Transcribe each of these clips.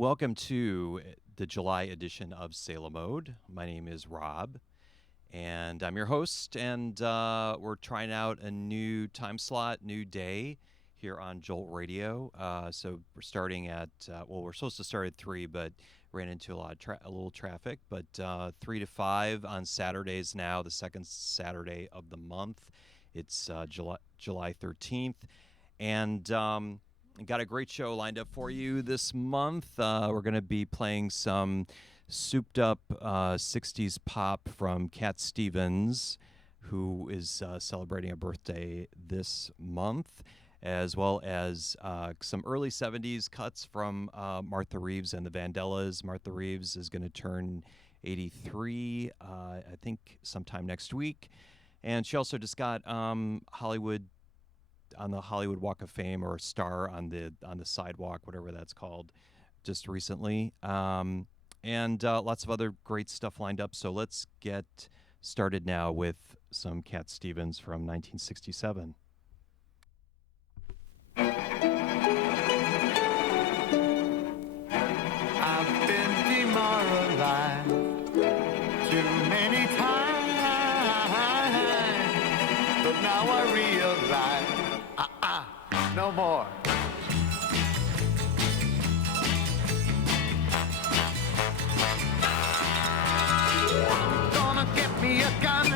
Welcome to the July edition of Sailor Mode. My name is Rob, and I'm your host, and we're trying out a new time slot, new day here on Jolt Radio. So we're starting at, we're supposed to start at 3, but ran into a little traffic. But 3 to 5 on Saturdays now, the second Saturday of the month. It's July 13th, and got a great show lined up for you this month. We're going to be playing some souped-up 60s pop from Cat Stevens, who is celebrating a birthday this month, as well as some early 70s cuts from Martha Reeves and the Vandellas. Martha Reeves is going to turn 83, I think, sometime next week. And she also just got Hollywood on the Hollywood Walk of Fame, or a star on the sidewalk, whatever that's called, just recently. And lots of other great stuff lined up. So let's get started now with some Cat Stevens from 1967. I've been demoralized too many times, but now I realize no more. I'm gonna get me a gun.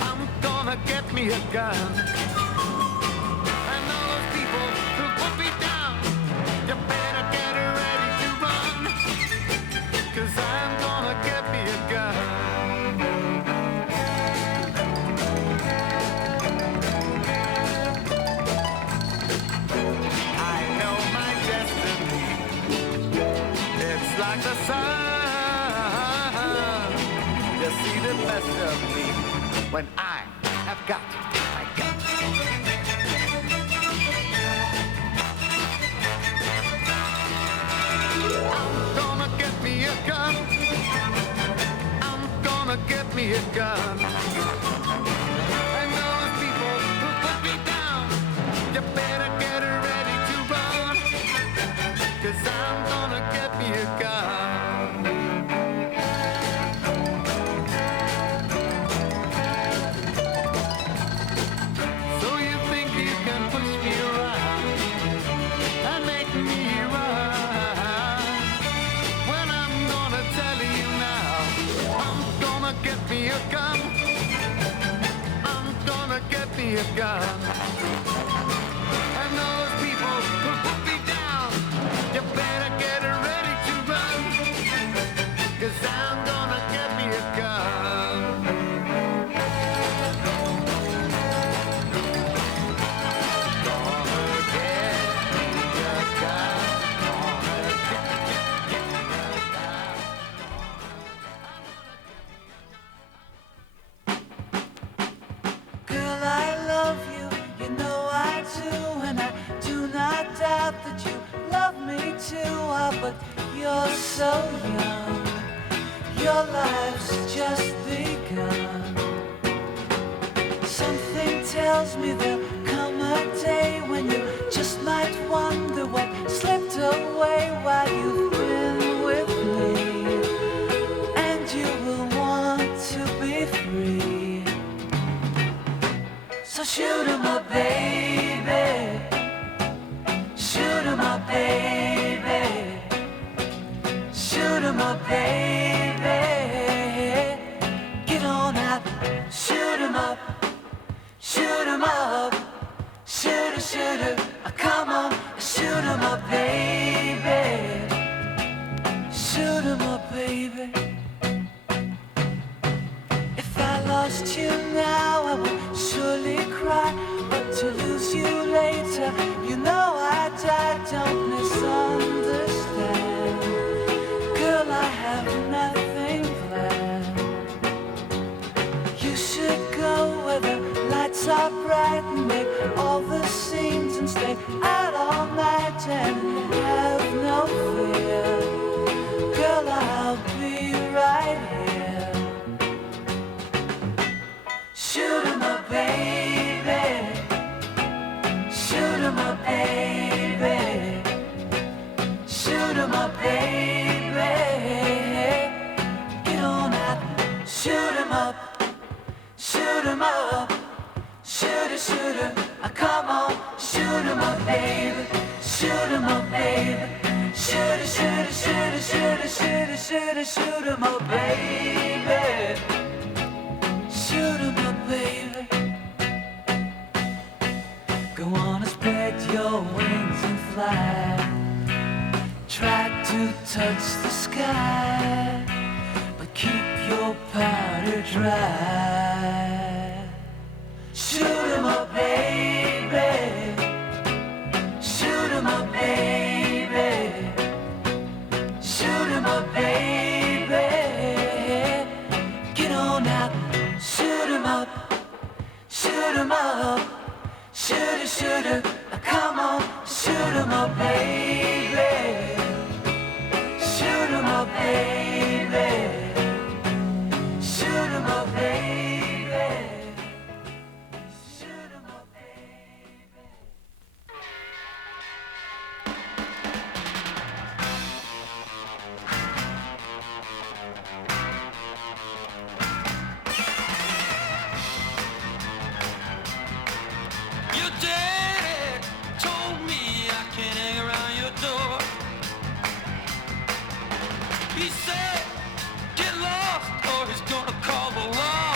I'm gonna get me a gun. And all those people who put me down, you better get ready to run, 'cause I'm gonna get me a gun. Like the sun, you see the best of me when I have got my gun. I'm gonna get me a gun. I'm gonna get me a gun. And those people who put me down, you better get ready to run, 'cause I'm gonna get me a gun. So you think you can push me around and make me run, when I'm gonna tell you now, I'm gonna get me a gun. I'm gonna get me a gun. And those people who put me down, you better get ready to run, 'cause I'm gonna get me a gun. Gonna get me a gun. Gonna get me a gun. Girl, I love you, you know I do, and I do not doubt that you love me too. But you're so young, your life's just begun. Something tells me there'll come a day when you just might wonder what slipped away while you've been with me, and you will want to be free. So shoot 'em up, baby. Shoot 'em up, baby. Shoot 'em up, baby. Get on out. Shoot 'em up. Shoot 'em up. Shooter, shooter. Come on. Shoot 'em up, baby. Shoot 'em up, baby. If I lost you now, I would surely cry. But to lose you later, you know I died. Don't misunderstand. Girl, I have nothing planned. You should go where the lights are bright and make all the scenes and stay out all night and have no fear. Girl, I'll be right here. Shoot 'em up, baby. Shoot 'em up, baby. Shoot baby. Get on out, shoot 'em up, shoot 'em up, shoot 'em. Come on, shoot 'em up, baby, shoot 'em up, baby. Shoot 'em up, baby. Shoot 'em up, baby. Go on and spread your wings and fly. Try to touch the sky, but keep your powder dry. Shoot 'em up, baby. Shoot 'em up, baby. Shoot 'em up, baby. Get on out, shoot 'em up, shoot 'em up. Shoot 'em, come on, shoot 'em up, baby. Shoot 'em up, baby. Shoot 'em up, baby. Shoot 'em up, baby. Your daddy told me I can't hang around your door. He said, get lost or he's gonna call the law.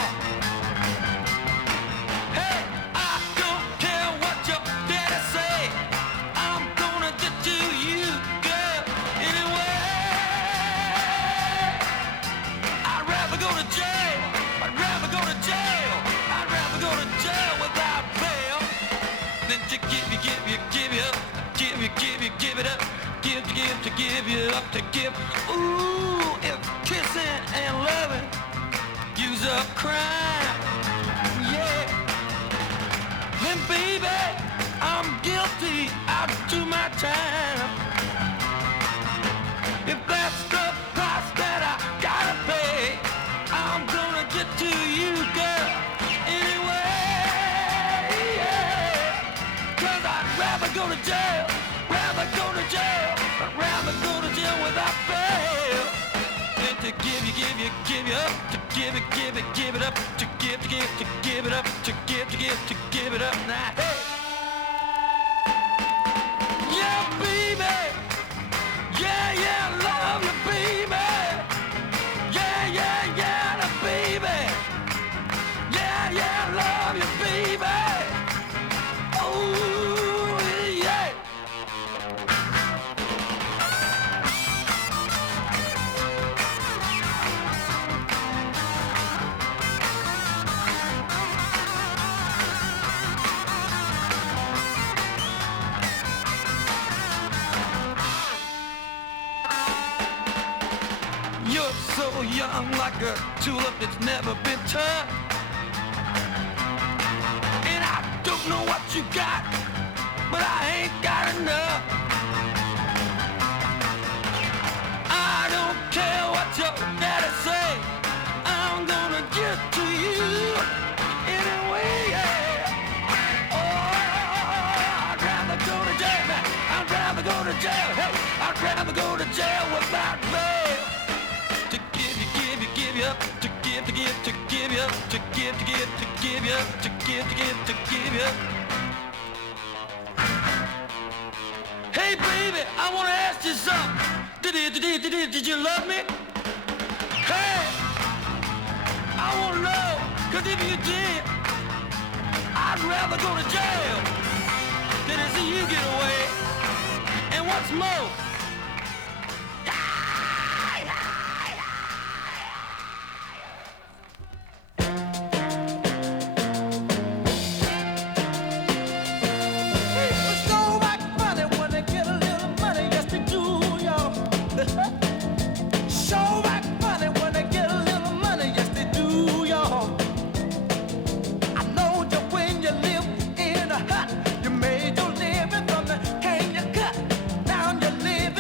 Hey, I don't care what your daddy say. I'm gonna get to you, girl, anyway. I'd rather go to jail. I'd rather go to jail. I'd rather go to jail without bail than to give you up, give it up, give you up, to give. Ooh, if kissing and loving use up crime, yeah, then baby, I'm guilty, I'll do my time. If that's the price that I gotta pay, I'm gonna get to you, girl, anyway, yeah. 'Cause I'd rather go to jail, rather go to jail, I'd rather go to jail without bail than to give you up, to give it up, to give it up, to give it up. Now, hey, yeah, baby, yeah, love you, baby, yeah, the baby, yeah, love you, baby. Oh, yeah. You're so young, like a tulip that's never been touched. And I don't know what you got, but I ain't got enough. I don't care what your daddy say, I'm gonna get to you anyway, yeah. Oh, I'd rather go to jail, man. I'd rather go to jail, hey, I'd rather go to jail without bail. To give you up, to give you up, to give you up, to give you up. Hey baby, I wanna ask you something. Did you love me? Hey, I wanna know, 'cause if you did, I'd rather go to jail than to see you get away. And what's more, you made your living from the hand you cut. Now you're living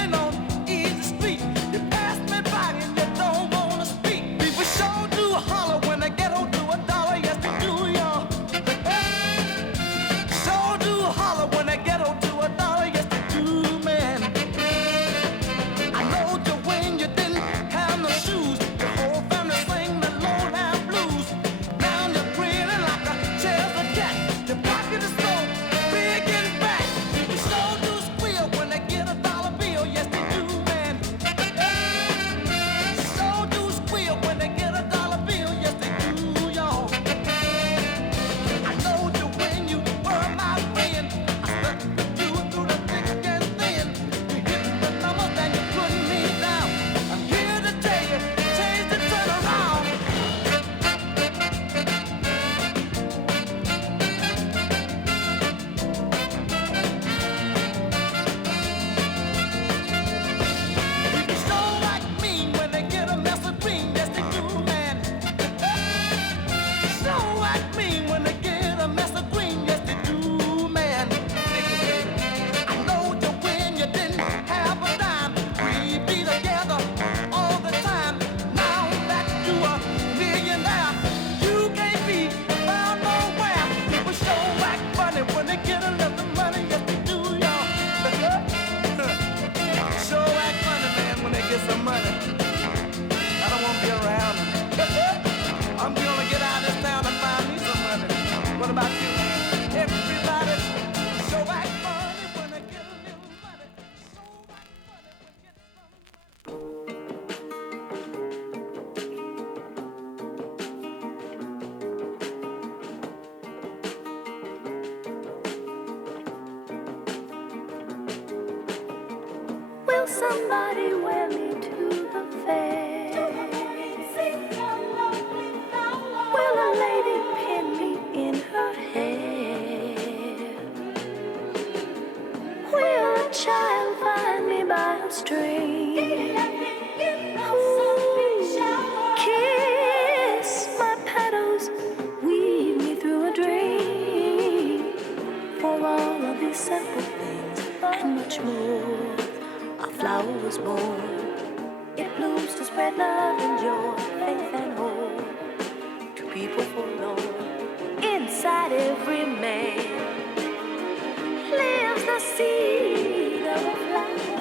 Will somebody wear me to the fair? Will a lady pin me in her hair? Will a child find me by a string? Kiss my petals, weave me through a dream. For all of these simple things and much more, a flower was born. It blooms to spread love and joy, faith and hope to people forlorn. Inside every man lives the seed of a flower.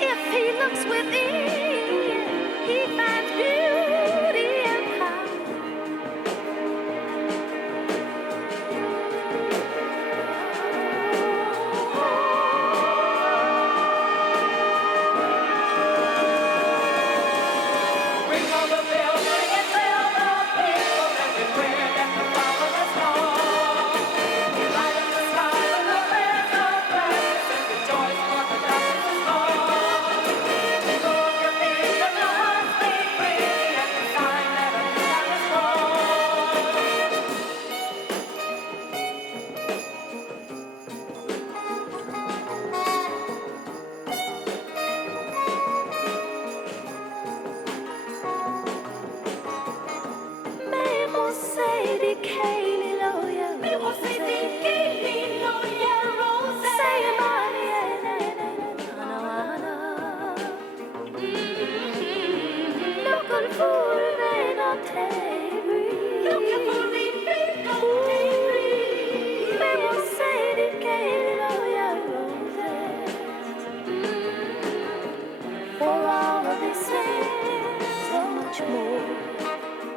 If he looks within, he finds beauty and power. Ring on the bell, ring it, tell the people everywhere that the flower is born. Light up the sky with the beds of grass and rejoice for the darkness is gone. Lord, your peace and your hearts be free and the sign that a new time is born. For all of these things and much more,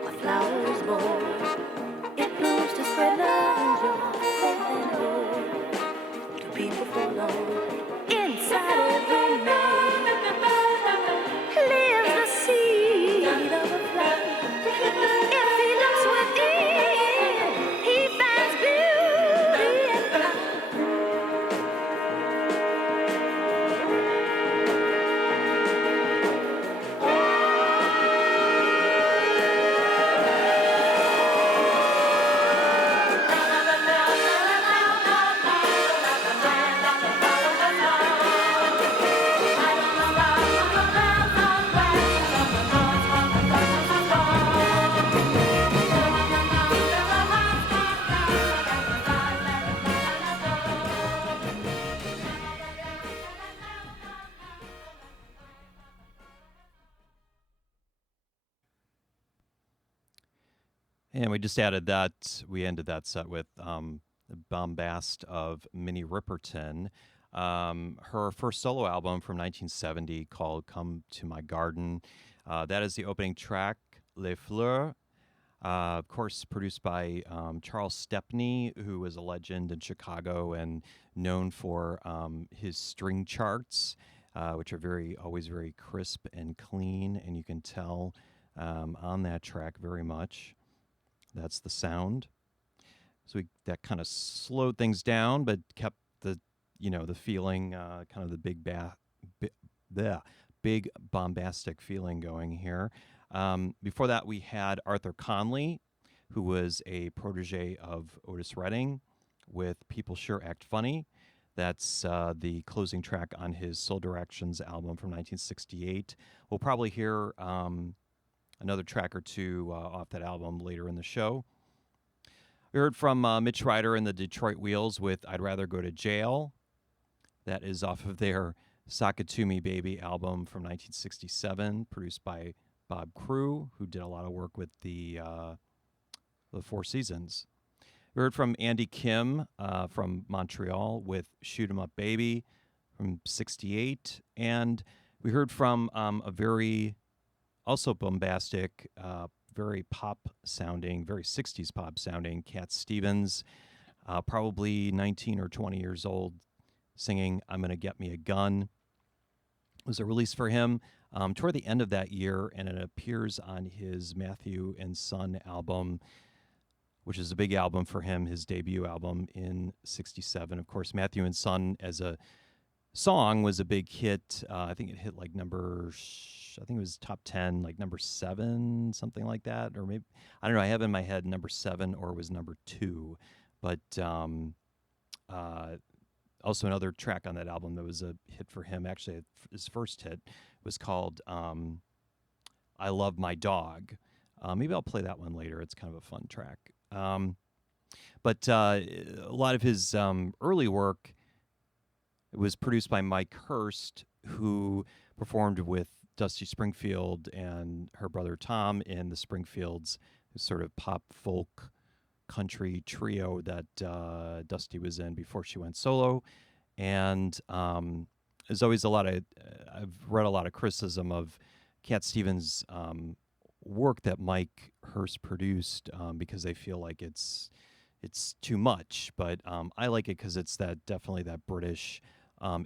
a flower is born. It blooms to spread love and joy, faith and hope to people forlorn. Inside every man lives the seed of a flower. If he looks within, he finds beauty and power. And we just added that. We ended that set with the bombast of Minnie Riperton. Her first solo album from 1970 called Come to My Garden. That is the opening track, Les Fleurs. Of course, produced by Charles Stepney, who was a legend in Chicago and known for his string charts, which are always very crisp and clean, and you can tell on that track very much. That's the sound. So that kind of slowed things down, but kept the feeling, kind of the big bombastic feeling going here. Before that, we had Arthur Conley, who was a protege of Otis Redding with People Sure Act Funny. That's the closing track on his Soul Directions album from 1968. We'll probably hear another track or two off that album later in the show. We heard from Mitch Ryder and the Detroit Wheels with I'd Rather Go to Jail. That is off of their Sock It To Me Baby album from 1967, produced by Bob Crew, who did a lot of work with the Four Seasons. We heard from Andy Kim from Montreal with Shoot 'Em Up Baby from 68. And we heard from a very also bombastic, very pop-sounding, very 60s pop-sounding Cat Stevens, probably 19 or 20 years old, singing I'm Gonna Get Me a Gun. It was a release for him toward the end of that year, and it appears on his Matthew and Son album, which is a big album for him, his debut album in 67. Of course, Matthew and Son as a song was a big hit. I think it hit like I think it was top 10, like number 7, something like that. Or maybe, I don't know, I have in my head number 7 or it was number 2. But also another track on that album that was a hit for him, actually his first hit, was called I Love My Dog. Maybe I'll play that one later. It's kind of a fun track. But a lot of his early work was produced by Mike Hurst, who performed with Dusty Springfield and her brother Tom in the Springfields, sort of pop folk country trio that Dusty was in before she went solo. And there's always I've read a lot of criticism of Cat Stevens' work that Mike Hurst produced because they feel like it's too much. But I like it because it's definitely that British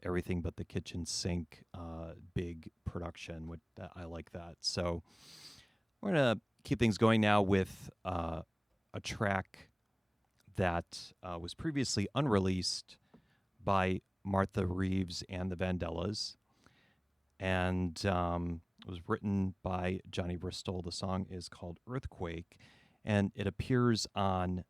everything but the kitchen sink big production. I like that. So we're going to keep things going now with a track that was previously unreleased by Martha Reeves and the Vandellas, and it was written by Johnny Bristol. The song is called Earthquake, and it appears on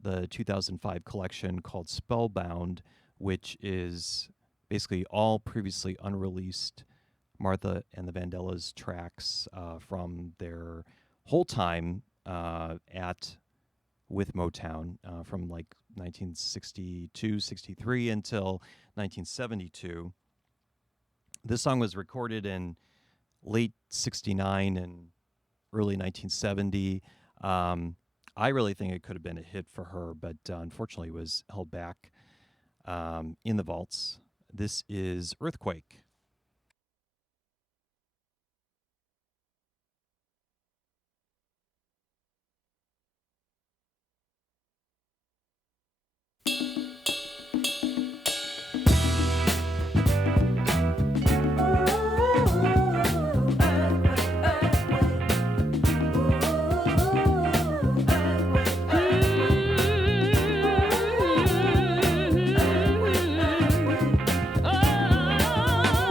the 2005 collection called Spellbound, which is basically all previously unreleased Martha and the Vandellas tracks from their whole time with Motown from like 1962, 63 until 1972. This song was recorded in late 69 and early 1970. I really think it could have been a hit for her, but unfortunately was held back in the vaults. This is Earthquake. Oh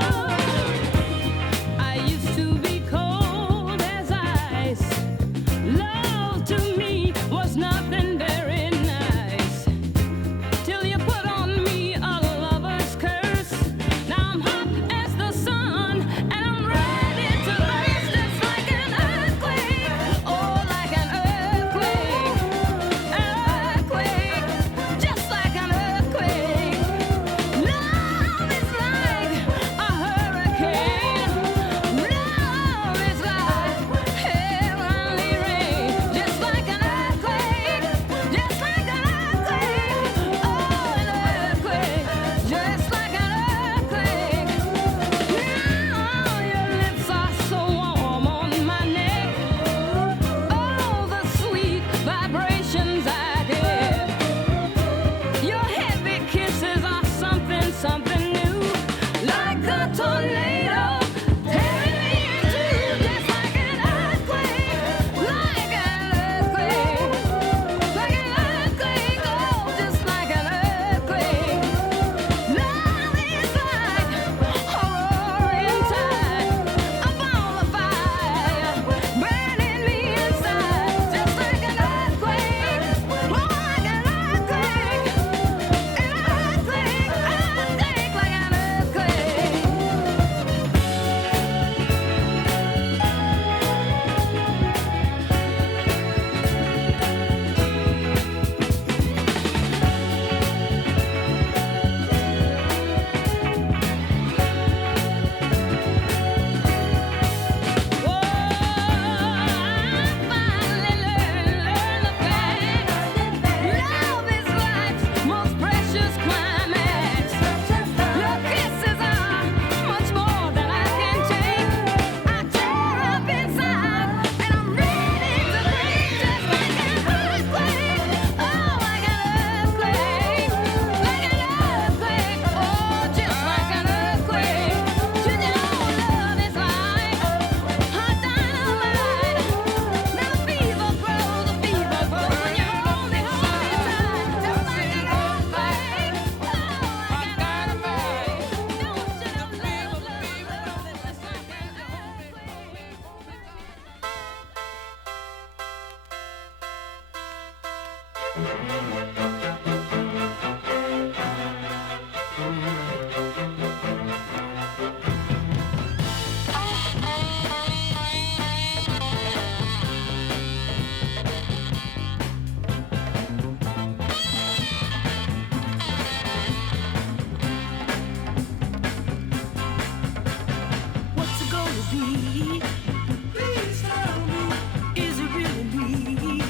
Please tell me. Is it really me?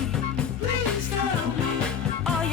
Please tell me. Are you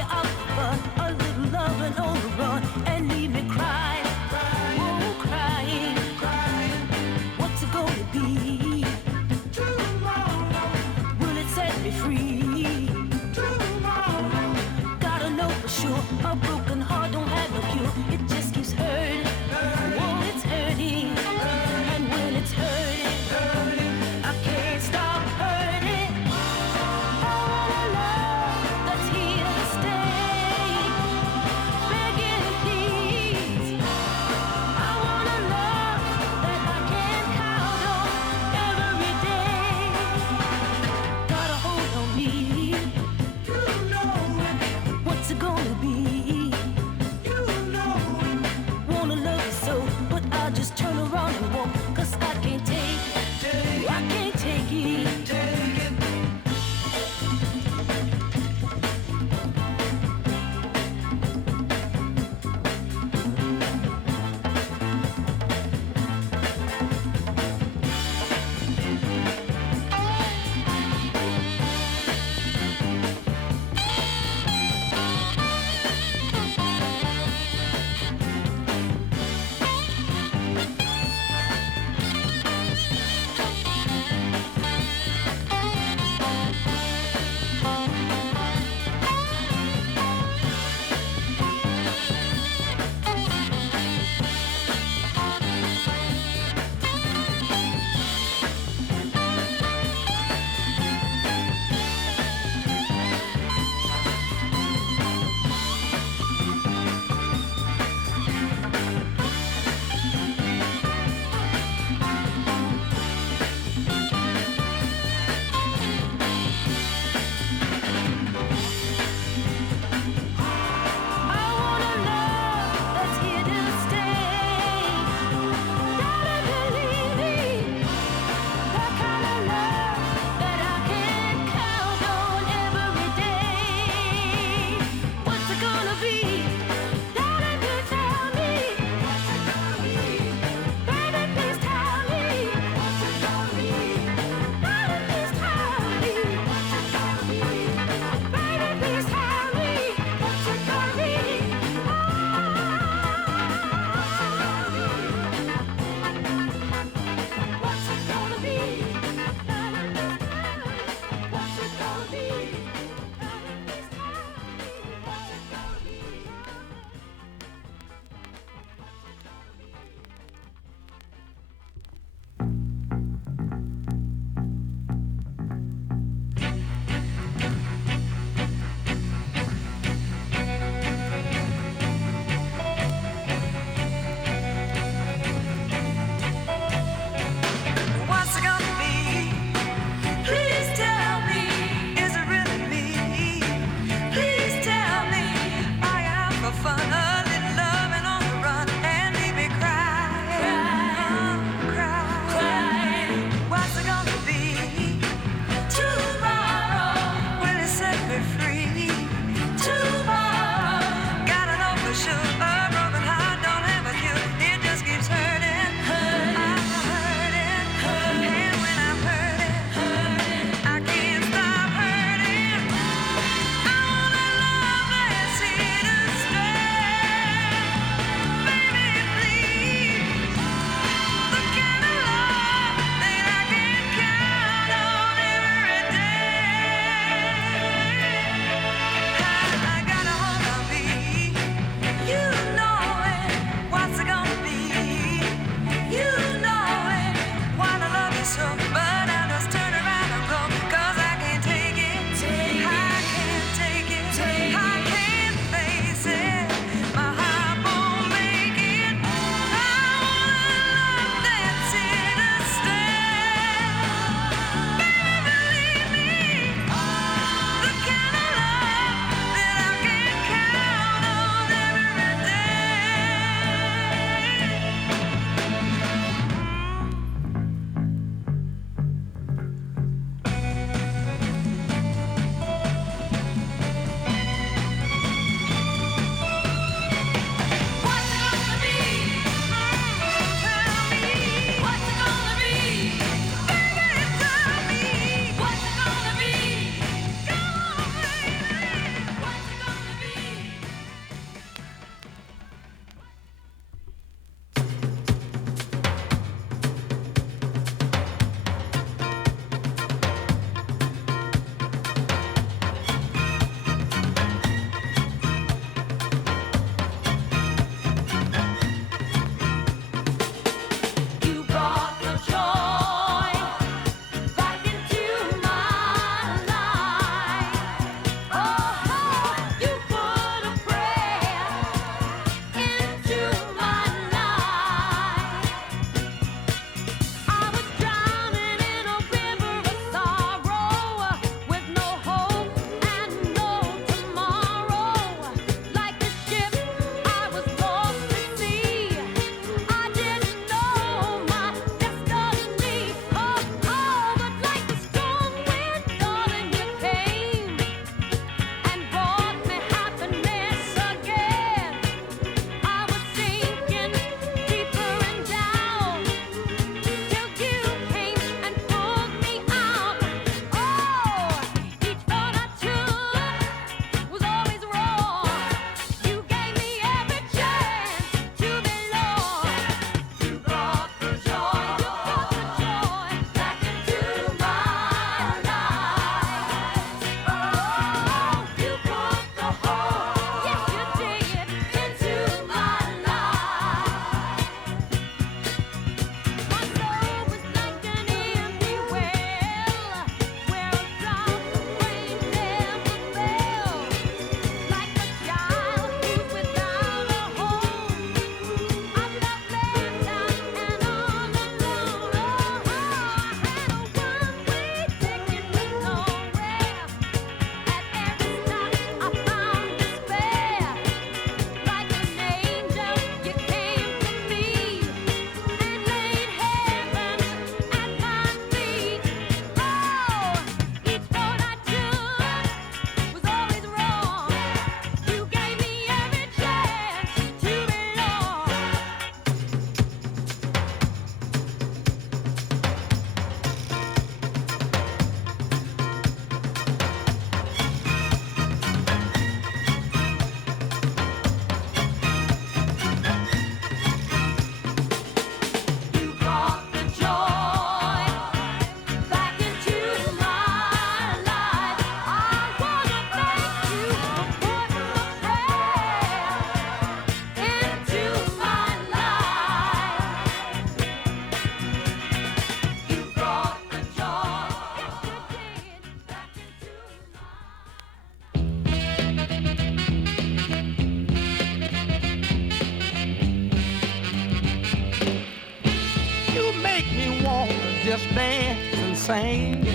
make me wanna just dance and sing.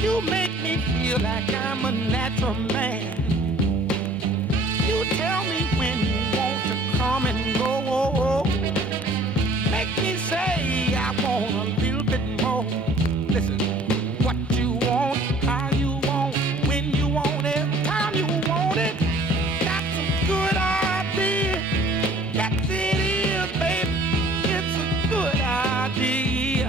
You make me feel like I'm a natural man. You tell me when you want to come and go. Make me say I want a little bit more. Listen, what you want, how you want, when you want it, time you want it. That's a good idea. Yes, it is, baby. It's a good idea.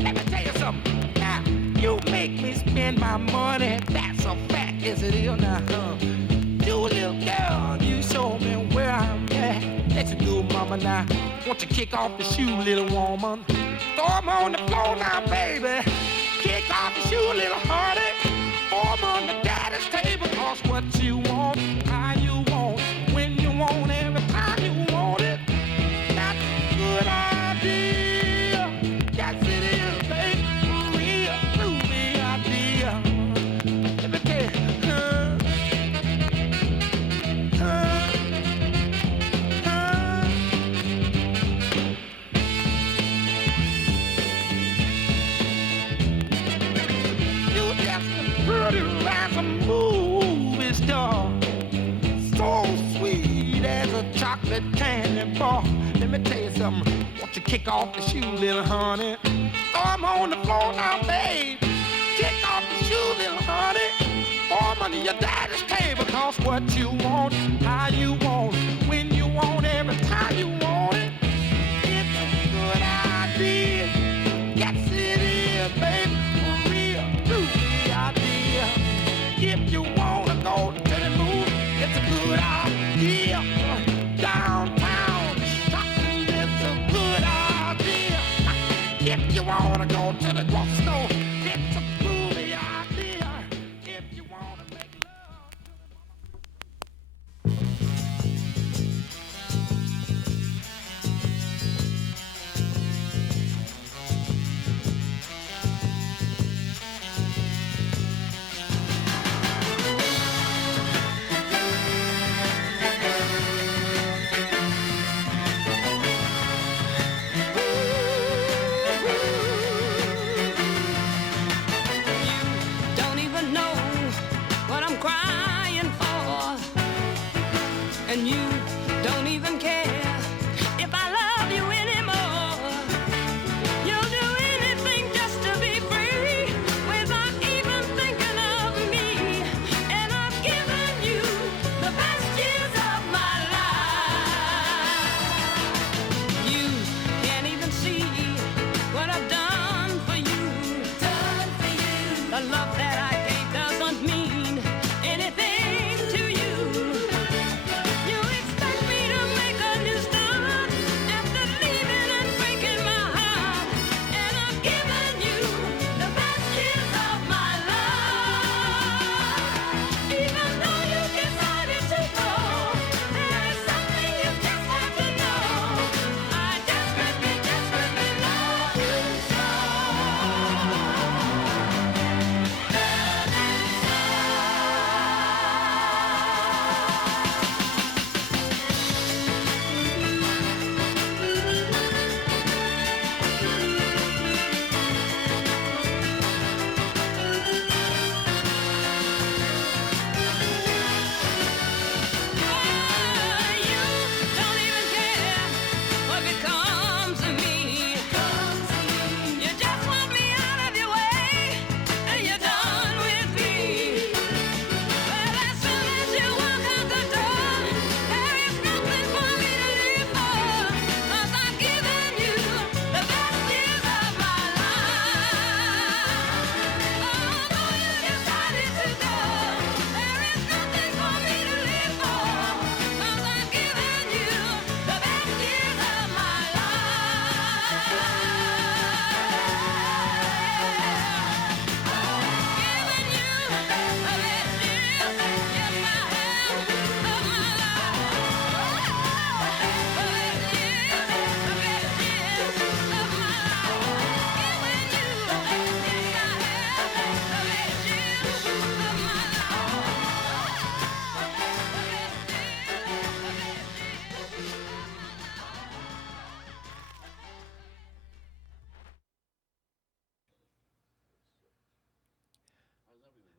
Let me tell you something. Now, you make me spend my money. That's a fact, yes it is now. You little girl, you show me where I'm at. Let you do, mama, now. Won't you kick off the shoe, little woman? Throw 'em on the floor now, baby. Kick off the shoe, little honey. Throw 'em on the daddy's table. Cause what you want, how you want, when you want, every time you want it. That's a good idea. Yes, it is, baby. Real groovy idea. Let me tell you. Pretty as a movie star, so sweet as a chocolate candy bar. Let me tell you something. Won't you kick off the shoe, little honey? Throw 'em on the floor now, babe. Kick off the shoe, little honey. Throw 'em under your daddy's table. Cause what you want, how you want, when you want, every time you want it. It's a good idea. Yes, it is, baby. A real groovy idea. If you wanna go to the moon, it's a good idea. Downtown shopping, it's a good idea. If you wanna go to the grocery store, it's a groovy idea. If you wanna make love.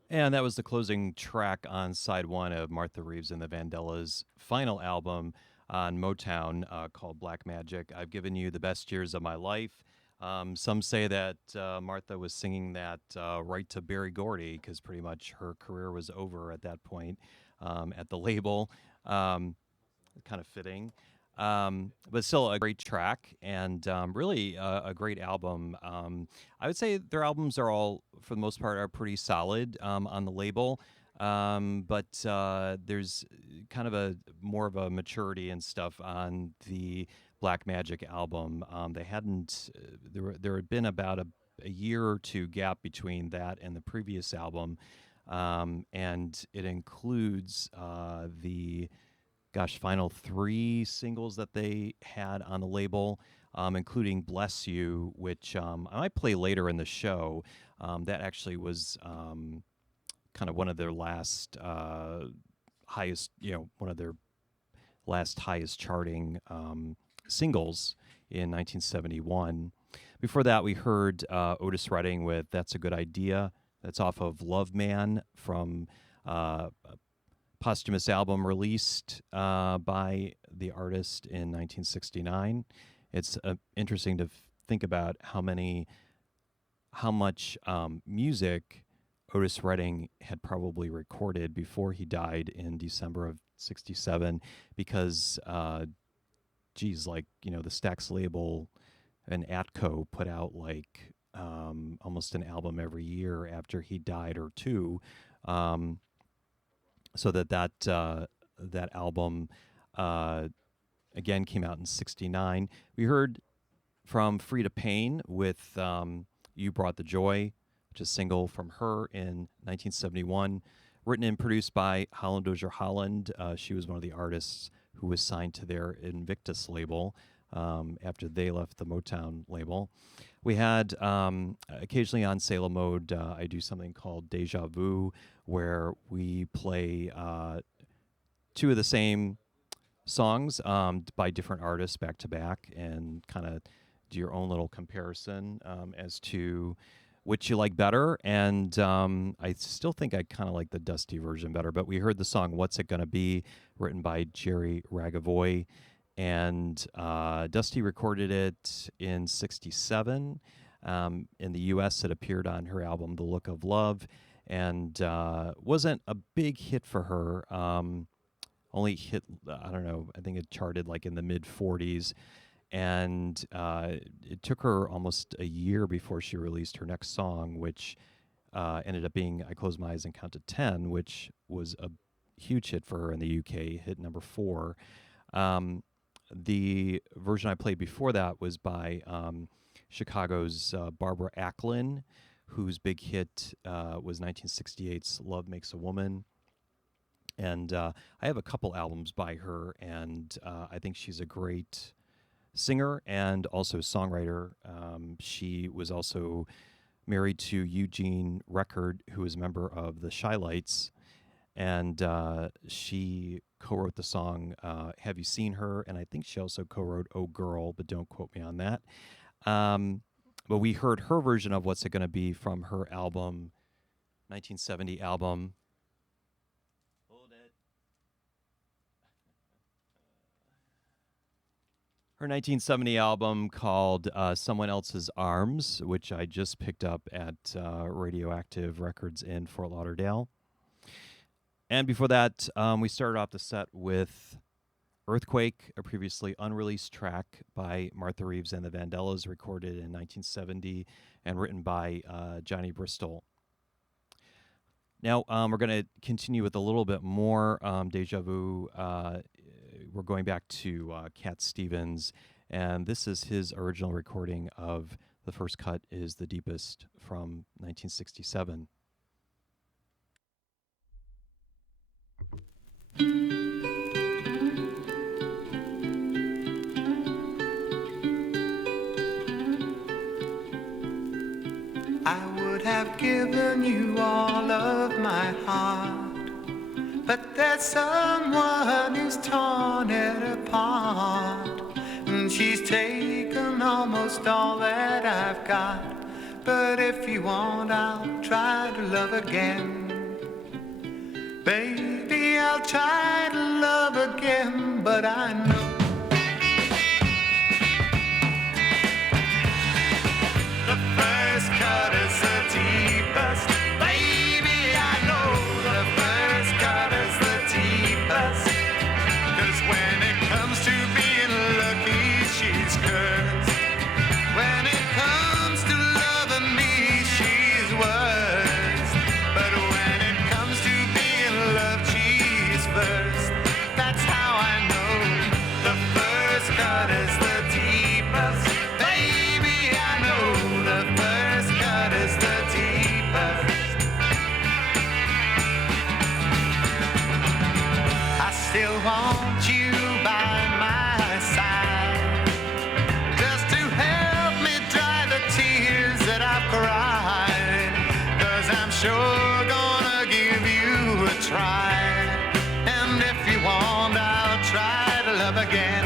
And that was the closing track on side one of Martha Reeves and the Vandellas' final album on Motown called Black Magic. I've given you the best years of my life. Some say that Martha was singing that right to Berry Gordy because pretty much her career was over at that point at the label. Kind of fitting. But still a great track and really a great album. I would say their albums are all, for the most part, are pretty solid on the label. But there's kind of a more of a maturity and stuff on the Black Magic album. They hadn't. There had been about a year or two gap between that and the previous album, and it includes the final 3 singles that they had on the label, including Bless You, which I might play later in the show. That actually was kind of one of their last highest, one of their last highest charting singles in 1971. Before that, we heard Otis Redding with That's a Good Idea. That's off of Love Man from posthumous album released by the artist in 1969. It's interesting to think about how much music Otis Redding had probably recorded before he died in December of '67, because, the Stax label and Atco put out almost an album every year after he died or two. So that album again came out in '69. We heard from Frida Payne with "You Brought the Joy," which is a single from her in 1971, written and produced by Holland Dozier Holland. She was one of the artists who was signed to their Invictus label after they left the Motown label. We had occasionally on Sailor Mode, I do something called Deja Vu, where we play 2 of the same songs by different artists back to back and kind of do your own little comparison as to which you like better. And I still think I kind of like the Dusty version better, but we heard the song What's It Gonna Be, written by Jerry Ragavoy. And Dusty recorded it in '67. In the U.S., it appeared on her album The Look of Love, and wasn't a big hit for her. Only hit, I don't know, I think it charted in the mid-40s. And it took her almost a year before she released her next song, which ended up being I Close My Eyes and Count to 10, which was a huge hit for her in the UK, hit number 4. The version I played before that was by Chicago's Barbara Acklin, whose big hit was 1968's Love Makes a Woman. And I have a couple albums by her, and I think she's a great singer and also songwriter. She was also married to Eugene Record, who was a member of the Shy-Lights, and she co-wrote the song Have You Seen Her? And I think she also co-wrote Oh Girl, but don't quote me on that. But we heard her version of What's It Gonna Be from her album, 1970 album. Hold it. Her 1970 album called Someone Else's Arms, which I just picked up at Radioactive Records in Fort Lauderdale. And before that, we started off the set with Earthquake, a previously unreleased track by Martha Reeves and the Vandellas, recorded in 1970 and written by Johnny Bristol. Now, we're going to continue with a little bit more Deja Vu. We're going back to Cat Stevens, and this is his original recording of The First Cut is the Deepest from 1967. I would have given you all of my heart, but there's someone who's torn it apart, and she's taken almost all that I've got. But if you want, I'll try to love again. I'll try to love again, but I know the first cut is the deepest. Baby, I know the first cut is the deepest. 'Cause when it comes to being lucky, she's cursed. When it comes to loving me, she's worst. But when it comes to being loved, she's first. That's how I know the first cut is the deepest. Baby, I know the first cut is the deepest. I still want you by my side, just to help me dry the tears that I've cried. 'Cause I'm sure gonna give you a try. And if you want, I'll try to love again.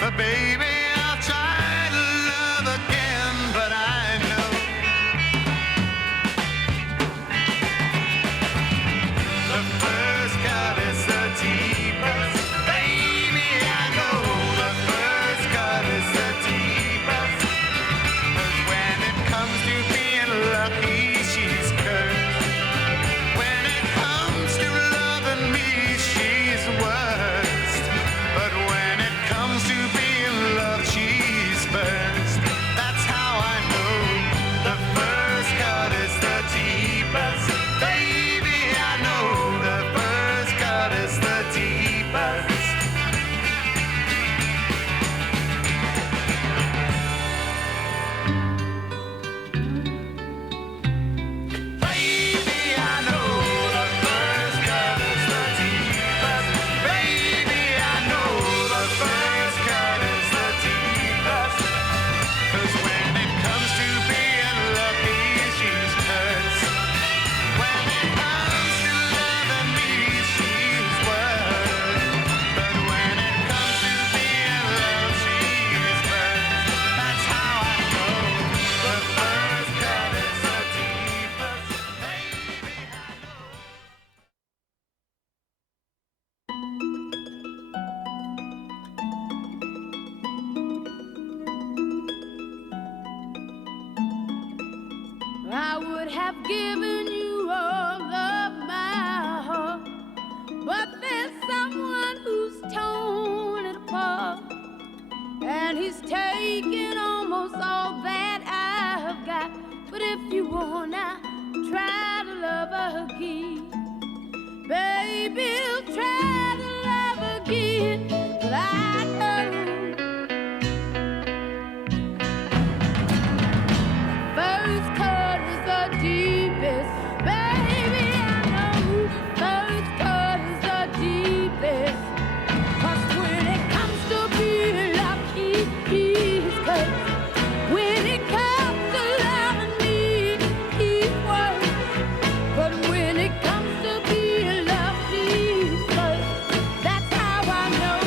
But baby, I'll try to love again, but I know the first cut is the deepest. Baby, I know the first cut is the deepest. 'Cause when it comes to being lucky, she's cursed. When it comes to loving me, she's worst. But when it comes to being loved, she's first. That's how I know the first cut is the deepest. Baby, I know the first cut is the deepest. Baby, I know the first cut is the deepest. Baby, I know the first cut is the deepest. 'Cause when it comes to being lucky, she's cursed. When it comes to loving me, she's worst. But when it comes to being loved, she's first. That's how I know the first cut is the deepest. Baby, I know. I would have given you all of my heart, but there's someone who's torn it apart, and he's taken almost all that I've got. But if you wanna try to love again, baby, try to love again. But I know first cut is the deepest. Baby, I know first cut is the deepest. 'Cause when it comes to being lucky, he's cursed. When it comes to loving me, he's worst. But when it comes to being loved, he's first. That's how I know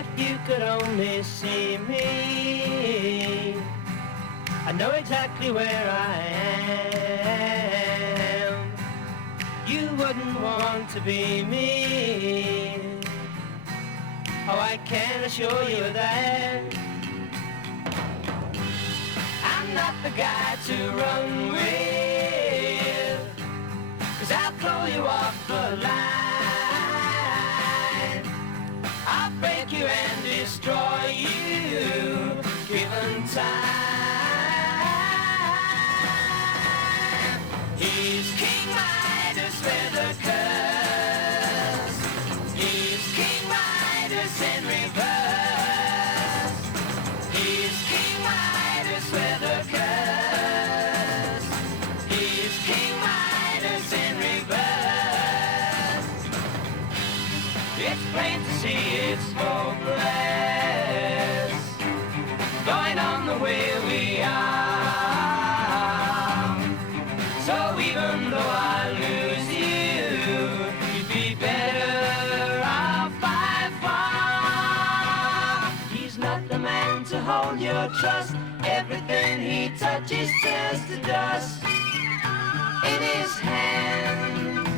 If you could only see me, I know exactly where I am. You wouldn't want to be me. Oh, I can assure you that I'm not the guy to run with, 'cause I'll throw you off the line. I'll break you and destroy you, given time. He's King Midas with a curse. He's King Midas in reverse. He's King Midas with a curse. He's King Midas in reverse. It's plain to see it's hopeless, going on the way we are. So even though I lose you, you'd be better off by far. He's not the man to hold your trust. Everything he touches turns to dust. In his hand,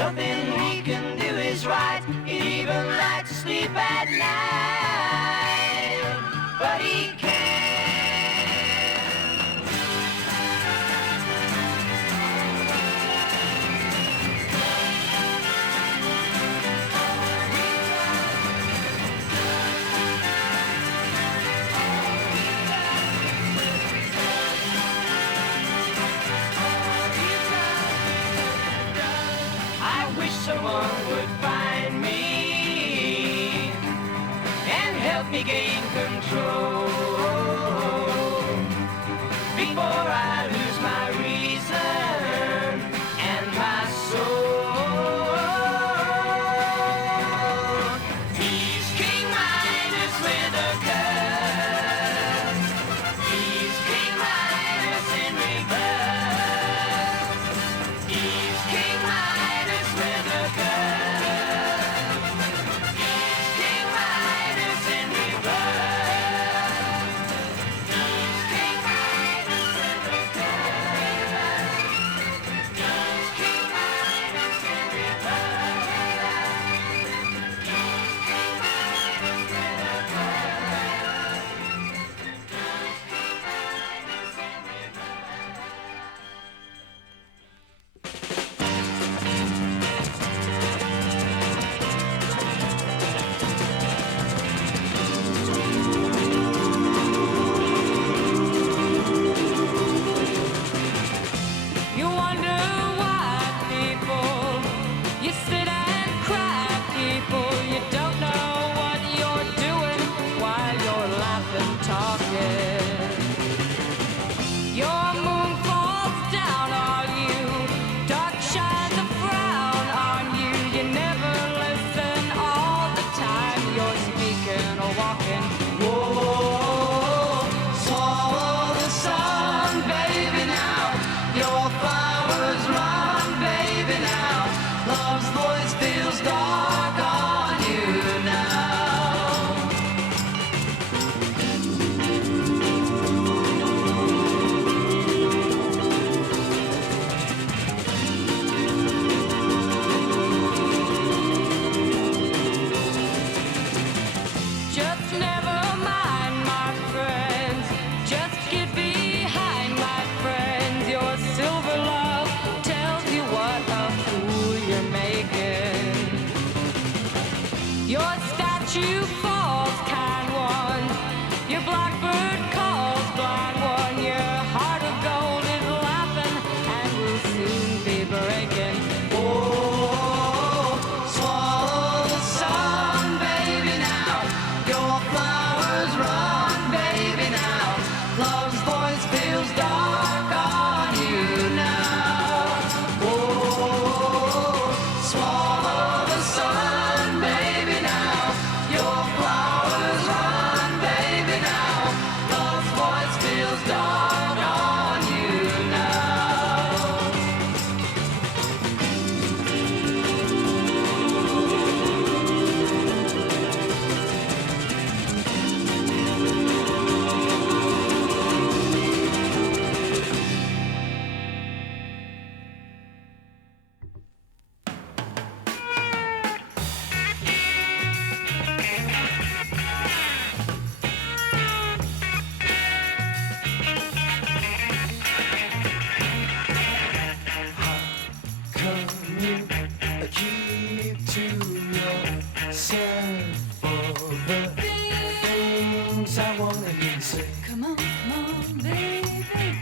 nothing he can do is right. He'd even like to sleep at night, but he can't. I wish someone would find me and help me gain control before I lose my reason and my soul. He's King Midas with a curse. He's King Midas in reverse. He's King Midas with a curse. He's King Midas in reverse.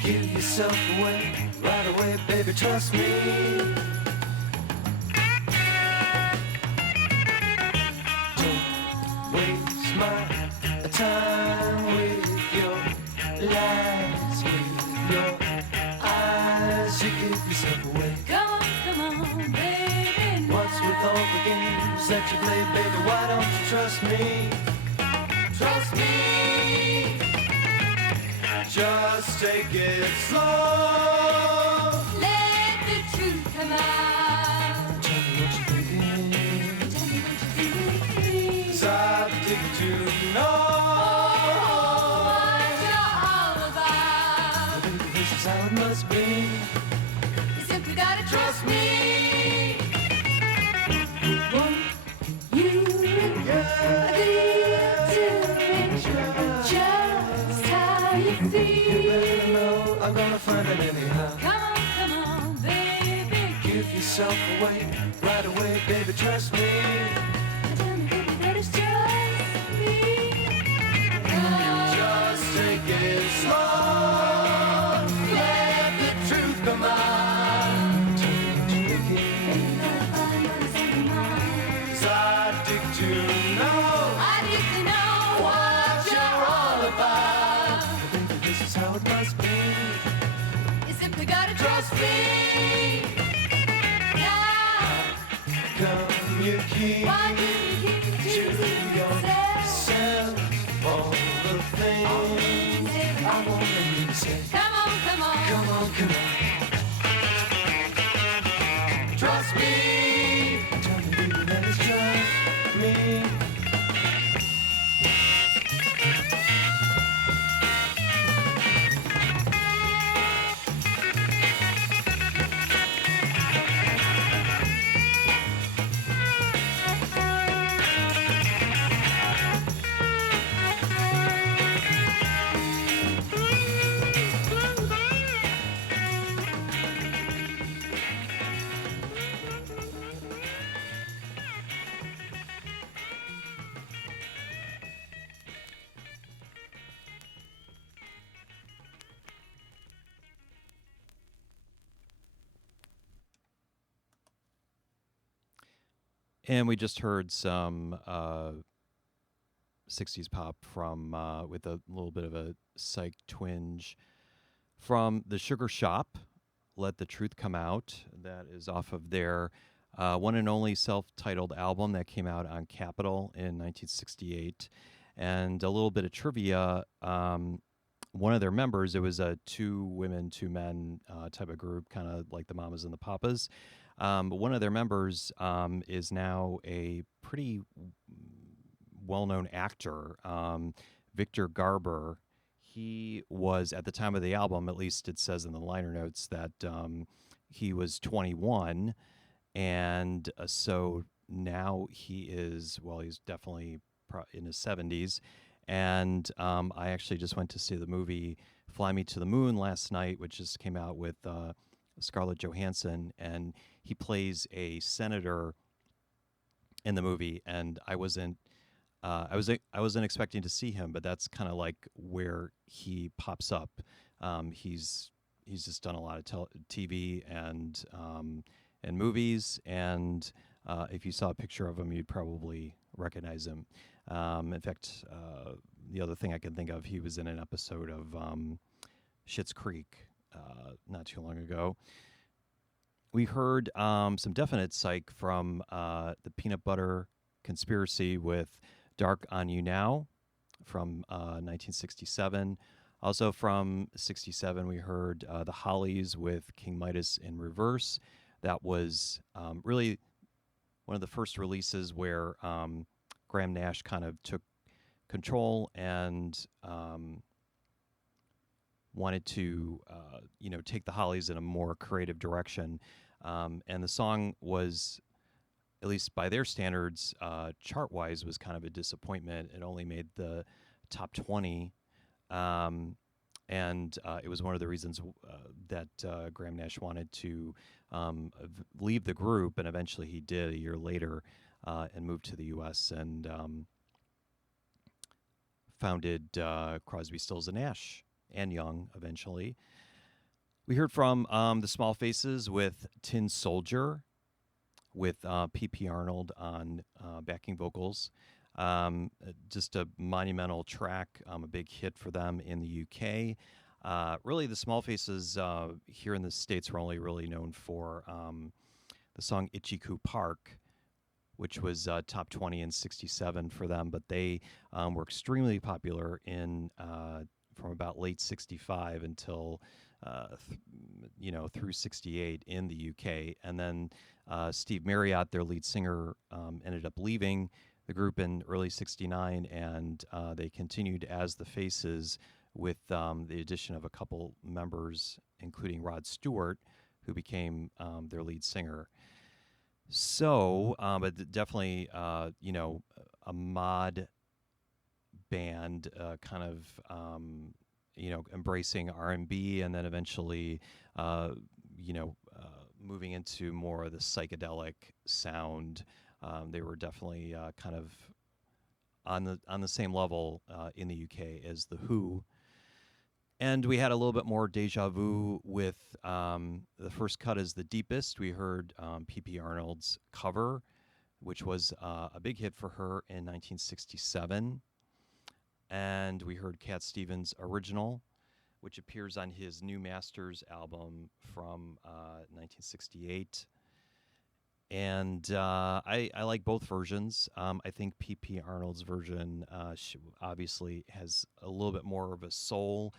Give yourself away right away, baby, trust me. Don't waste my time with your lies, with your eyes. You give yourself away. Come on, baby. What's with all the games that you play, baby? Why don't you trust me? Trust me. Just take it slow. Let the truth come out. Tell me what you're thinking. Tell me what you're thinking. 'Cause I'm addicted to know. What you're all about. Baby, this is how it must be. You simply gotta trust me. I'm gonna find it anyhow. Come on, baby. Give yourself away right away, baby, trust me. Tell me, baby, that it's just me. Just take it slow. Let the truth come out. Tell me what you're thinking. 'Cause I dig to know. I need to know what you're all about. Baby, this is how it must be. You simply gotta trust me. Now, Come, you keep why do you keep to choosing yourself? yourself all the things I want you to say. Come on, come on. Come on, come on. Trust me. Tell me, baby, that it's just me. And we just heard some 60s pop from with a little bit of a psych twinge from the Sugar Shop, Let the Truth Come Out. That is off of their one and only self-titled album that came out on Capitol in 1968. And a little bit of trivia, one of their members, it was a two women, two men type of group, kind of like the Mamas and the Papas. But one of their members is now a pretty well-known actor, Victor Garber. He was, at the time of the album, at least it says in the liner notes, that he was 21. And so now he is, well, he's definitely in his 70s. And I actually just went to see the movie Fly Me to the Moon last night, which just came out with Scarlett Johansson, and he plays a senator in the movie. And I wasn't expecting to see him, but that's kind of like where he pops up. He's just done a lot of TV and movies, and if you saw a picture of him, you'd probably recognize him. In fact, the other thing I can think of, he was in an episode of Schitt's Creek not too long ago. We heard some definite psych from the Peanut Butter Conspiracy with Dark on You Now from 1967. Also from 67, we heard the Hollies with King Midas in Reverse. That was really one of the first releases where Graham Nash kind of took control and wanted to, take the Hollies in a more creative direction. And the song was, at least by their standards, chart-wise, was kind of a disappointment. It only made the top 20. And it was one of the reasons that Graham Nash wanted to leave the group, and eventually he did a year later and moved to the U.S. and founded Crosby, Stills, and Nash, and Young eventually. We heard from the Small Faces with Tin Soldier, with P.P. Arnold on backing vocals. Just a monumental track, a big hit for them in the UK. Really, the Small Faces here in the States were only really known for the song Ichiku Park, which was top 20 in 67 for them, but they were extremely popular in from about late 65 until through 68 in the UK. And then Steve Marriott, their lead singer, ended up leaving the group in early 69, and they continued as the Faces with the addition of a couple members, including Rod Stewart, who became their lead singer. So, but definitely, a mod band, kind of, embracing R&B, and then eventually, moving into more of the psychedelic sound. They were definitely kind of on the same level in the UK as the Who. And we had a little bit more Deja Vu with the first cut is The Deepest. We heard P.P. Arnold's cover, which was a big hit for her in 1967. And we heard Cat Stevens' original, which appears on his New Masters album from 1968. And I like both versions. I think P.P. Arnold's version obviously has a little bit more of a soul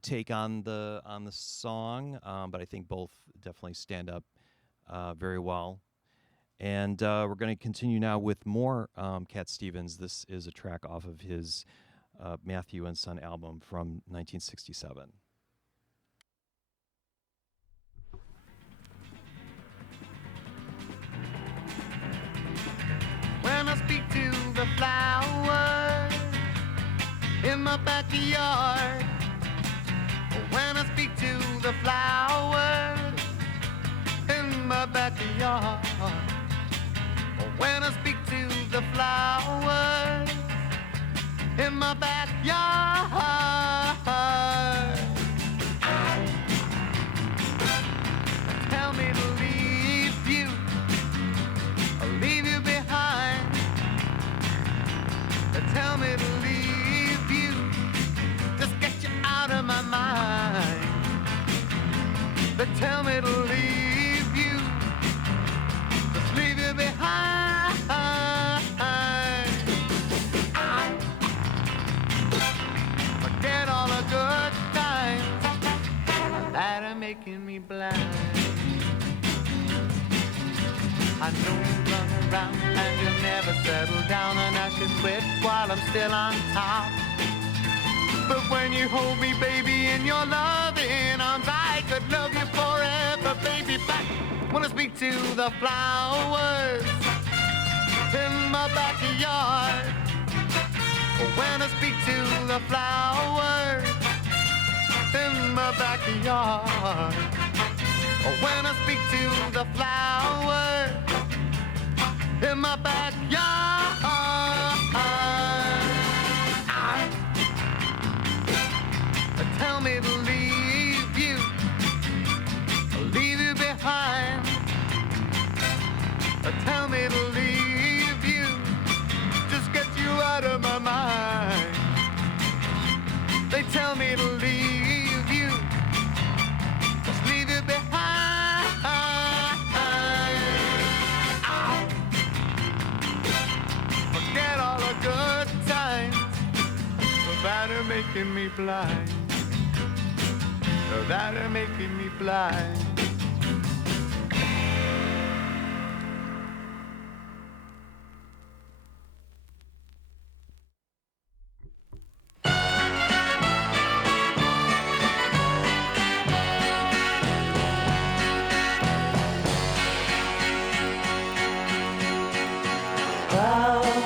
take on the song, but I think both definitely stand up very well. And we're going to continue now with more Cat Stevens. This is a track off of his Matthew and Son album from 1967. When I speak to the flowers in my backyard, when I speak to the flowers in my backyard, when I speak to the flowers in my backyard, tell me to leave you, leave you behind. Tell me to leave you, just get you out of my mind. But tell me to leave you, just leave you behind. Forget all the good times that are making me blind. I know you run around and you'll never settle down, and I should quit while I'm still on top. But when you hold me, baby, in your loving arms, I could love you forever, baby. Back when I speak to the flowers in my backyard, when I speak to the flowers in my backyard, when I speak to the flowers in my backyard, tell me to leave you behind. Tell me to leave you, just get you out of my mind. They tell me to leave you, just leave you behind. Forget all the good times that are making me blind, that are making me blind.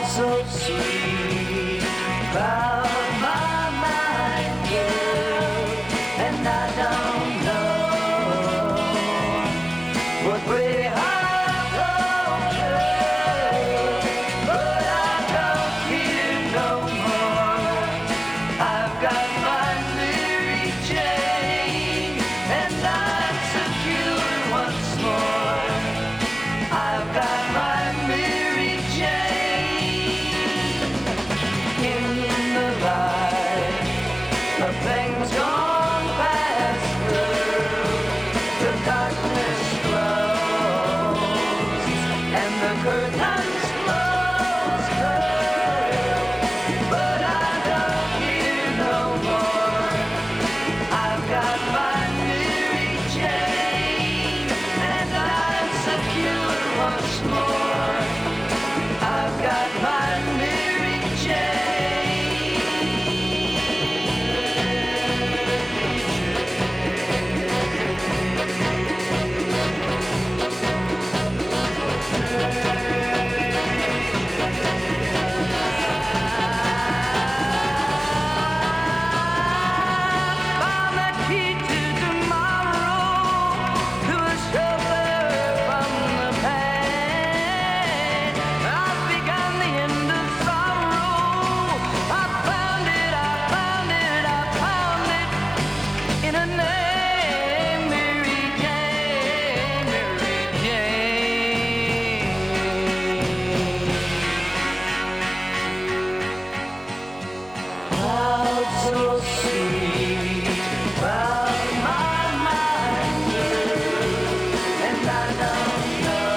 So sweet, about my mind, yeah, and I don't know name, Mary Jane, Mary Jane. Clouds so sweet round my mind, girl, and I don't know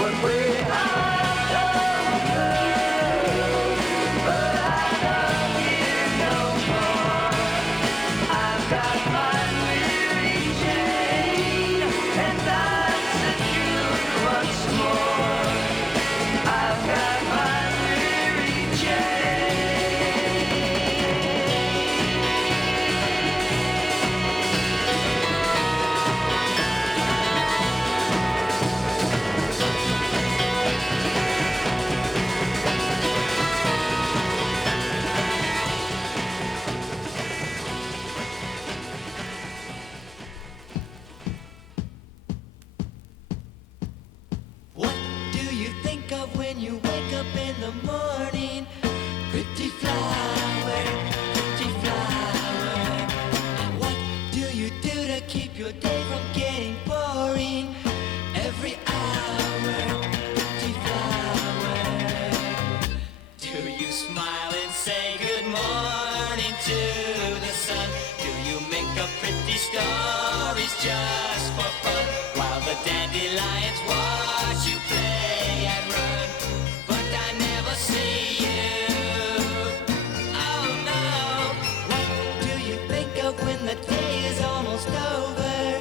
what way I love, girl, but I love you no more. I've got my Mary Jane, and I'm secure once more. I've got my Mary What do you think of when you wake up in the morning? Pretty flower, pretty flower. And what do you do to keep your day from getting boring? Every hour, pretty flower. Do you smile and say good morning to the sun? Do you make up pretty stories just for fun? While the dandelions watch you play and run, but I never see you. Oh no! What do you think of when the day is almost over?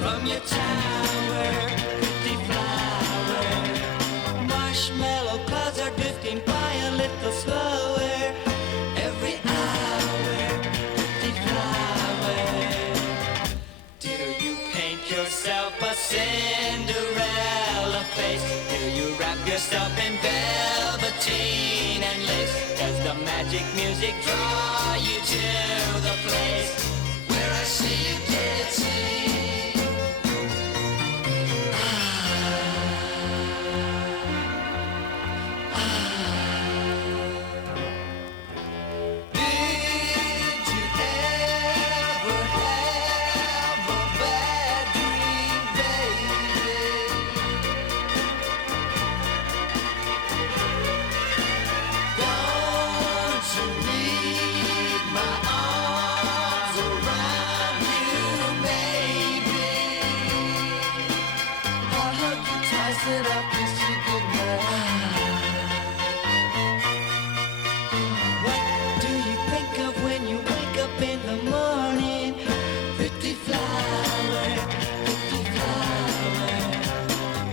From your tower, pretty flower. Marshmallow clouds are drifting by a little slower. Every hour, pretty flower. Do you paint yourself a Cinderella face? Do you wrap yourself in velveteen and lace? Does the magic music draw you to the place where I see you dancing? Did you ever have a bad dream, baby? Don't you need my arms around you, baby? I'll hug you twice and I'll kiss you goodnight. What do you think of when you wake up in the morning? Pretty flower, pretty flower.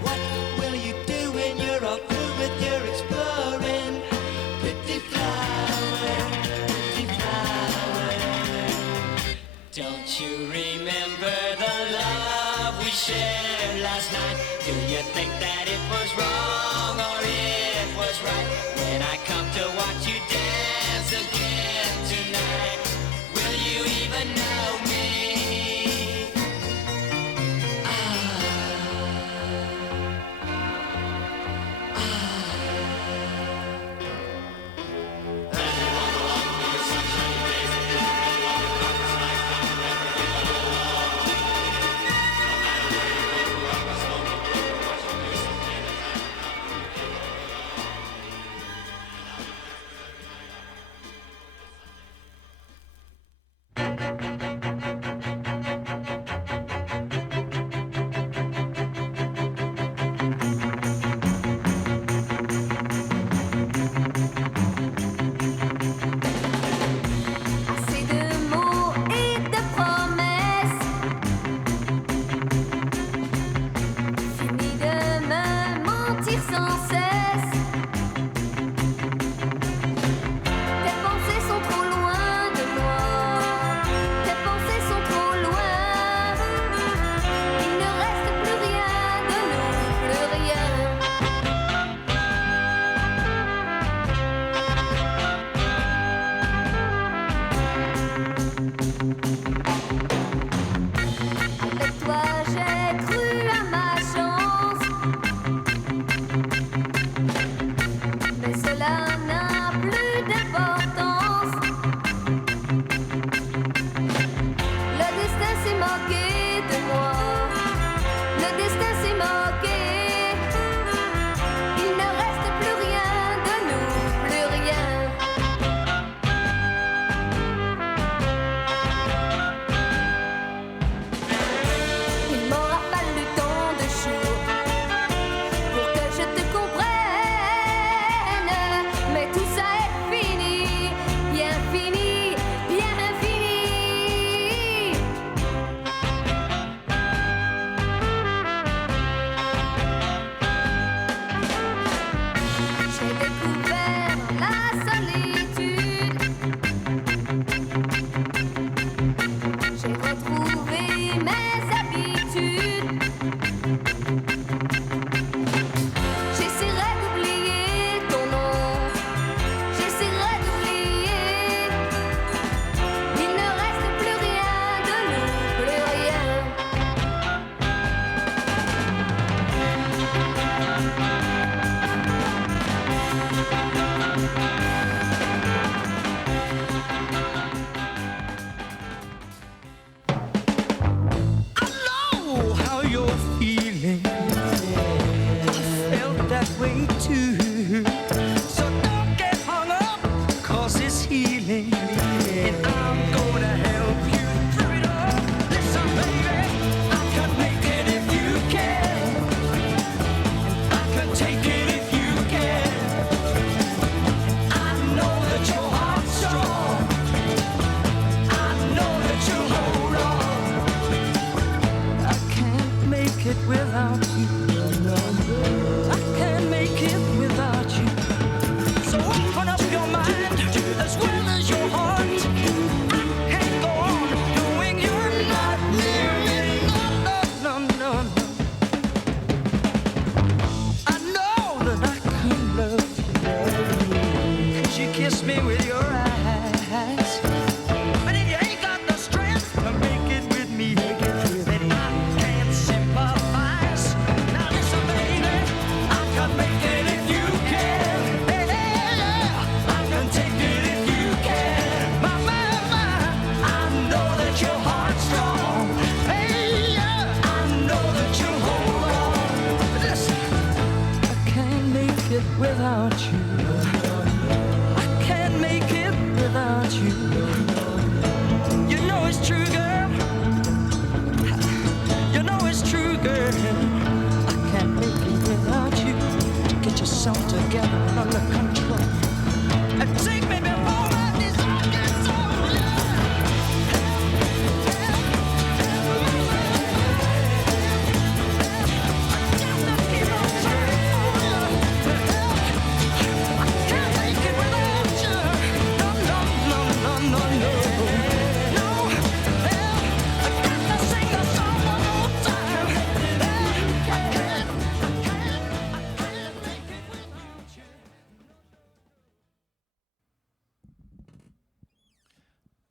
What will you do when you're all through with your exploring? Pretty flower, pretty flower. Don't you remember the love we shared last night? Do you think that it was wrong or it was right? When I come to watch you dance again tonight, will you even know me? and I'm gonna help you through it all. Listen, baby, I can make it if you can. I can take it if you can. I know that your heart's strong. I know that you'll hold on. I can't make it without you. I can't make it without you. So open up your mind as well as your heart. I can't go on knowing you're not near me. No, no, no, no. I know that I can love you, 'cause you kiss me with your eyes. But if you ain't got the strength to make it with me, then I can't sympathize. Now listen, baby, I can make it if you can. Hey, yeah, I can take it if you can. My, I know that your heart's strong. Hey, yeah, I know that you hold on. Listen, I can't make it without you. I can't make it without you. You know it's true, girl. You know it's true, girl. I can't make it without you. Get yourself together and under control. And take me before my desire gets old. I can't make it without you. No, no, no, no, no, no. No, I got to sing the song one more time. I can't make it without you.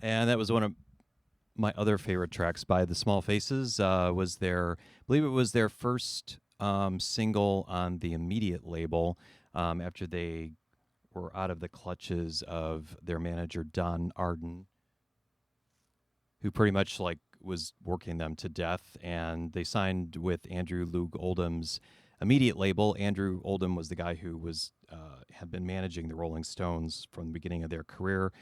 And that was one of my other favorite tracks by the Small Faces. Was their, I believe it was their first single on the Immediate label after they were out of the clutches of their manager Don Arden, who pretty much like was working them to death. And they signed with Andrew Loog Oldham's Immediate label. Andrew Oldham was the guy who was had been managing the Rolling Stones from the beginning of their career.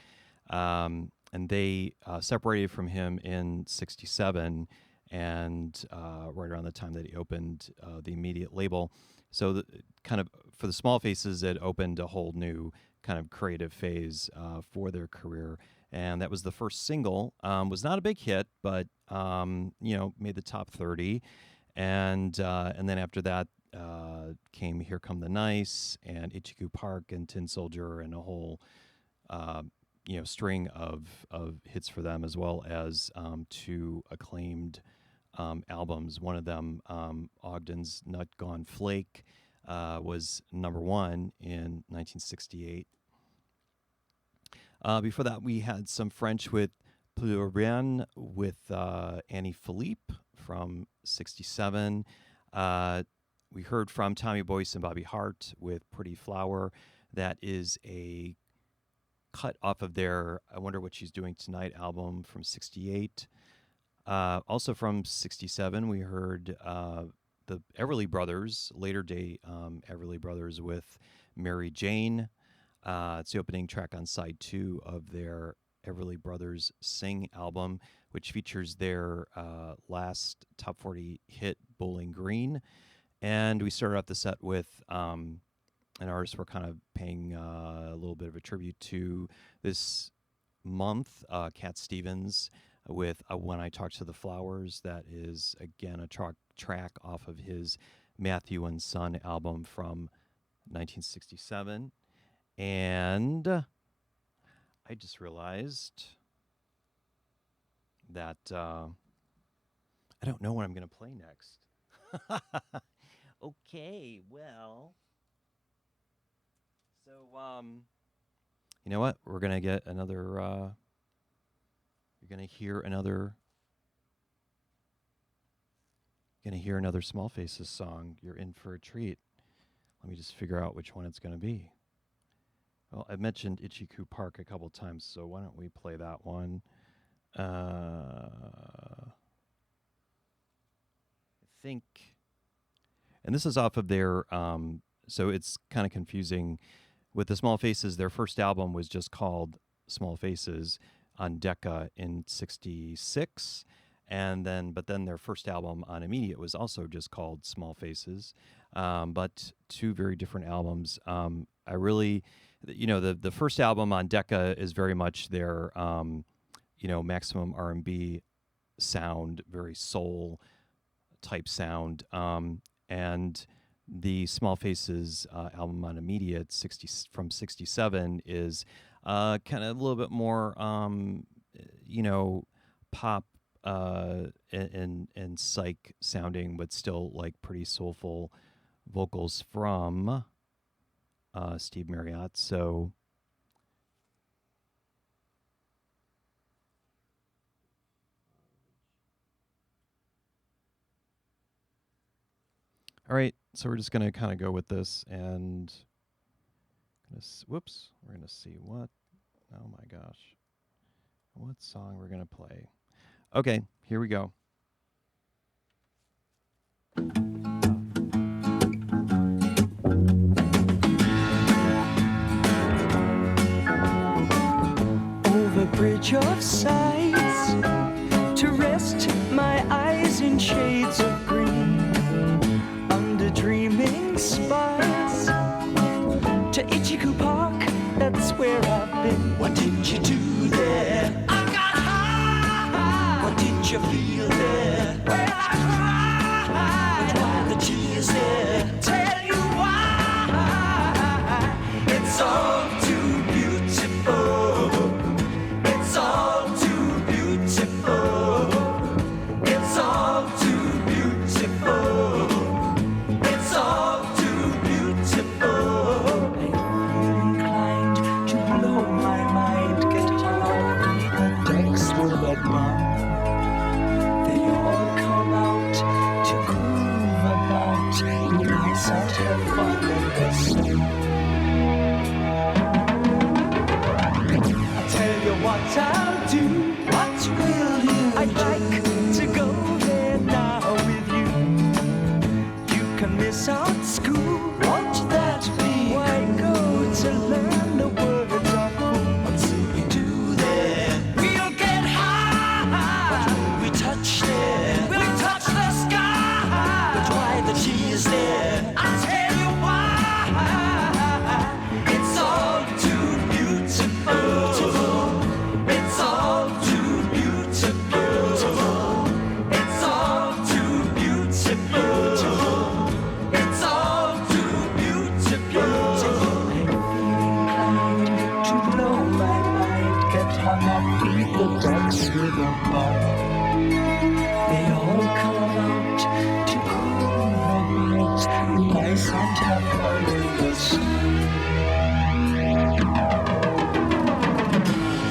And they separated from him in '67, and right around the time that he opened the Immediate label. So kind of for the Small Faces, it opened a whole new kind of creative phase for their career. And that was the first single. Was not a big hit, but made the top 30. And then after that came Here Come the Nice and Ichiku Park and Tin Soldier and a whole string of hits for them, as well as two acclaimed albums. One of them, Ogden's Nut Gone Flake, was number one in 1968. Before that, we had some French with Plus Rien with Annie Philippe from '67. We heard from Tommy Boyce and Bobby Hart with Pretty Flower. That is a cut off of their I Wonder What She's Doing Tonight album from '68. Also from '67, we heard the Everly Brothers, later day Everly Brothers with Mary Jane. It's the opening track on side 2 of their Everly Brothers Sing album, which features their last top 40 hit, Bowling Green. And we started off the set with an artist we're kind of paying a little bit of a tribute to this month, Cat Stevens, with When I Talk to the Flowers. That is, again, a track off of his Matthew and Son album from 1967. And I just realized that I don't know what I'm going to play next. Okay, well, so you know what? We're gonna get another. You're gonna hear another. You're gonna hear another Small Faces song. You're in for a treat. Let me just figure out which one it's gonna be. Well, I mentioned Ichiku Park a couple times, so why don't we play that one? I think. And this is off of their, so it's kind of confusing. With the Small Faces, their first album was just called Small Faces. on Decca in '66, but then their first album on Immediate was also just called Small Faces, but two very different albums. I really, the first album on Decca is very much their, maximum R&B sound, very soul type sound, and the Small Faces album on Immediate from '67 is kind of a little bit more, pop and psych sounding, but still like pretty soulful vocals from Steve Marriott. So all right, so we're just going to kind of go with this, and we're going to see what, oh my gosh, what song we're going to play. Okay, here we go. Over bridge of sights, to rest my eyes in shades of green, under dreaming spires, to Ichiku Park, that's where I've been. What did you do there? I got high. What did you feel there? Well, I cried. But why the tears there? Tell you why. It's all too beautiful. It's all too beautiful. It's all too beautiful. It's all too beautiful. Inclined to blow my mind, get hard, the decks will but run. They all come out to groove about, nice and have fun in the sun. I'll tell you what I'll do. What will you I'd do? Like to go there now with you. You can miss out school. Won't that be? Why go to learn the words of cool? What will we do there? We'll get high. What will we touch there? We'll touch the sky. But why the tears there? I'll tell you why. It's all too beautiful. It's all too beautiful. It's all too beautiful. It's all too beautiful. Inclined to blow my mind, get hung up, beat the decks with a ball. They all come out to groove about, nice and have fun in the sun.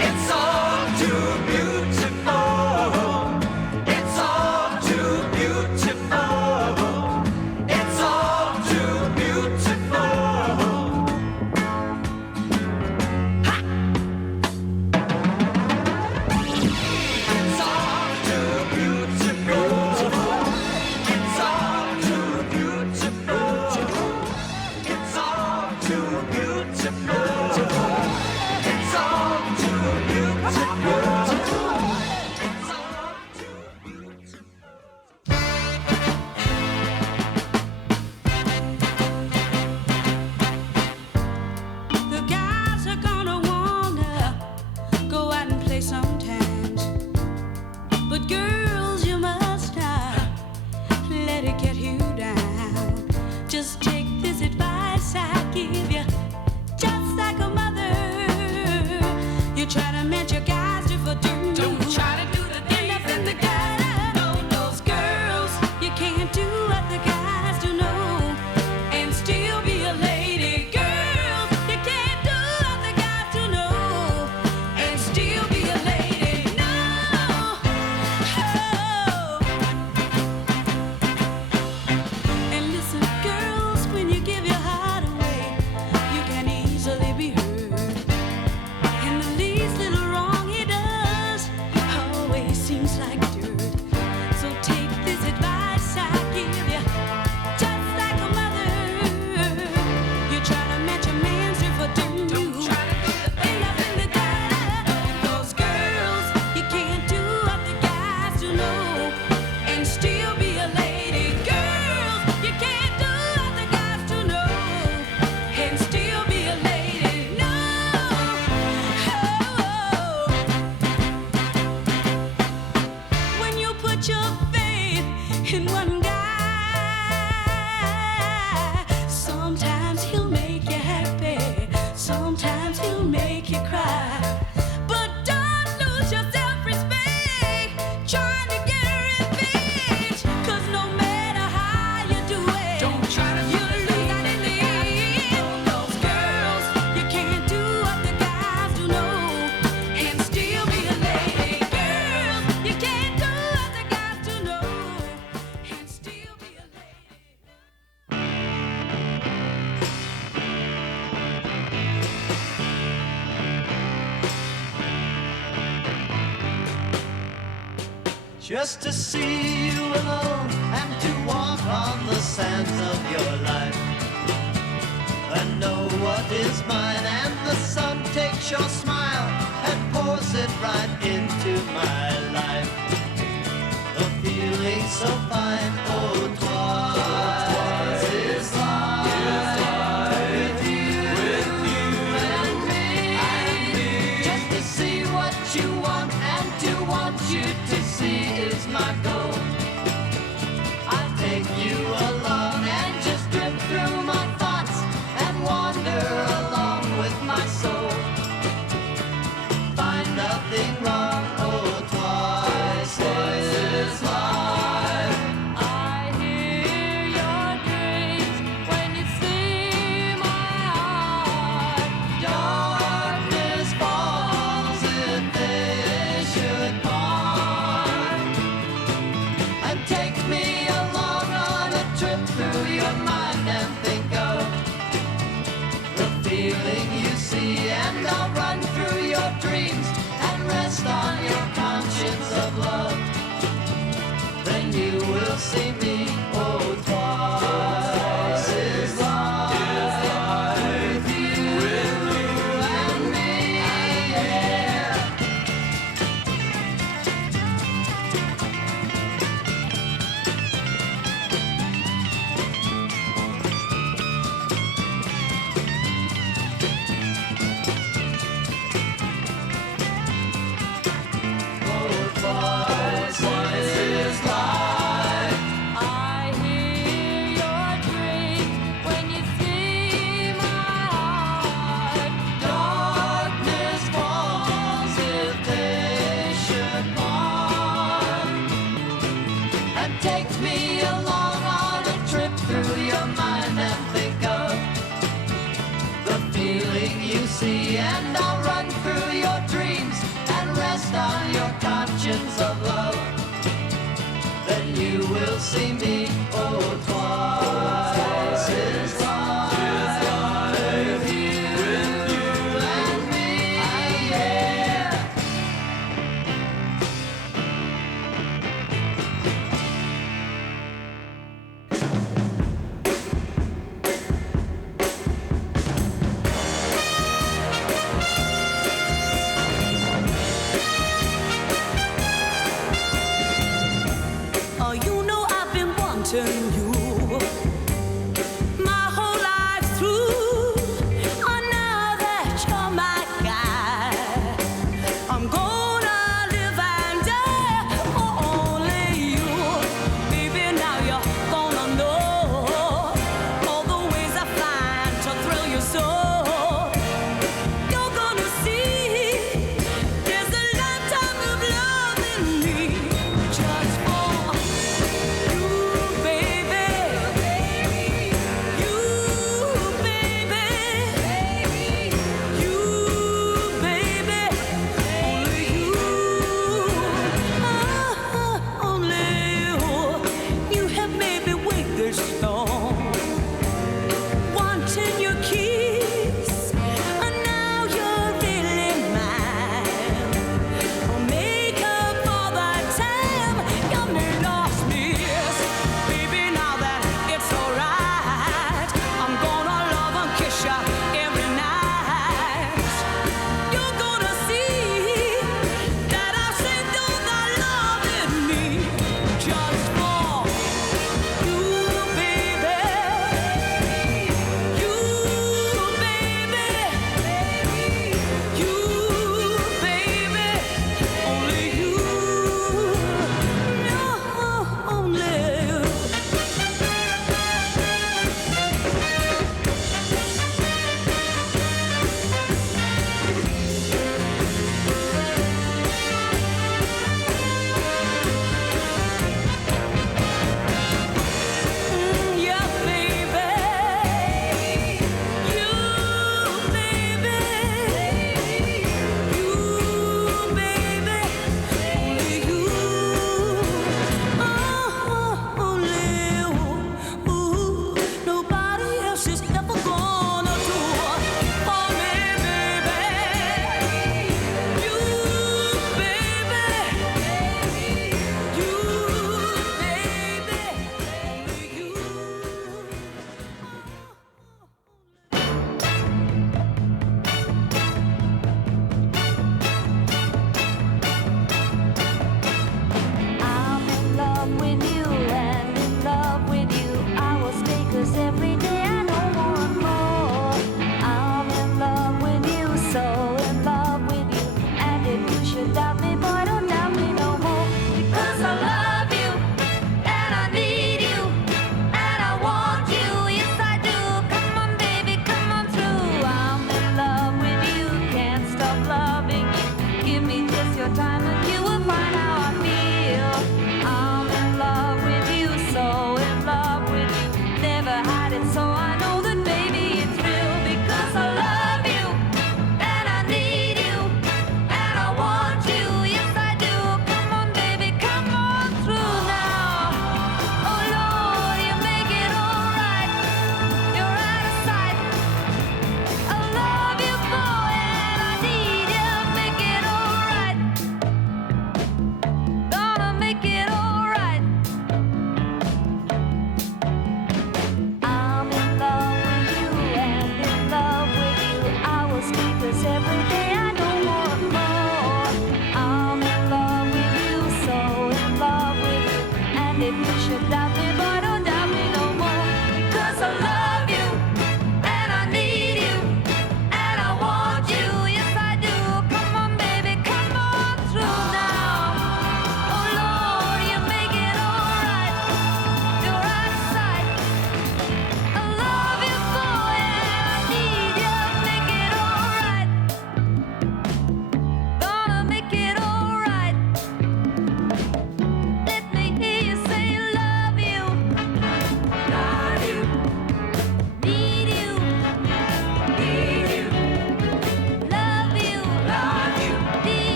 It's all too beautiful. It's all too beautiful. It's all too beautiful. Ha! It's all too beautiful. It's all too beautiful. It's all too beautiful. It's all too beautiful. just to see you alone and to walk on the sands of your life. And know what is mine, and the sun takes your smile and pours it right into my life. The feeling so fine, oh, twice is life with you and me. Just to see what you want and to want you to see is my goal. I'll take you along and just drift through my thoughts and wander along with my soul. Find nothing wrong, oh, twice is life. I hear your dreams when you see my heart. Darkness falls if they should part. And take me along on a trip through your mind and think of the feeling you see, and I'll run through your dreams and rest on your conscience of love. Then you will see me, oh, twice is life with you and me, yeah. Twice is life. I hear your dreams when you see my heart. Darkness falls if they should part. And take me along on a trip through your mind and think of the feeling you see, and I'll run through your dreams and rest on your conscience of love. Then you will see me, oh, twice is life with you and me, yeah. Oh, you know I've been wanting you my whole life through. Oh, now that you're my guy, I'm gonna live and die for only you. Baby, now you're gonna know all the ways I find to thrill your soul. You're gonna see there's a lifetime of love in me just for you, baby.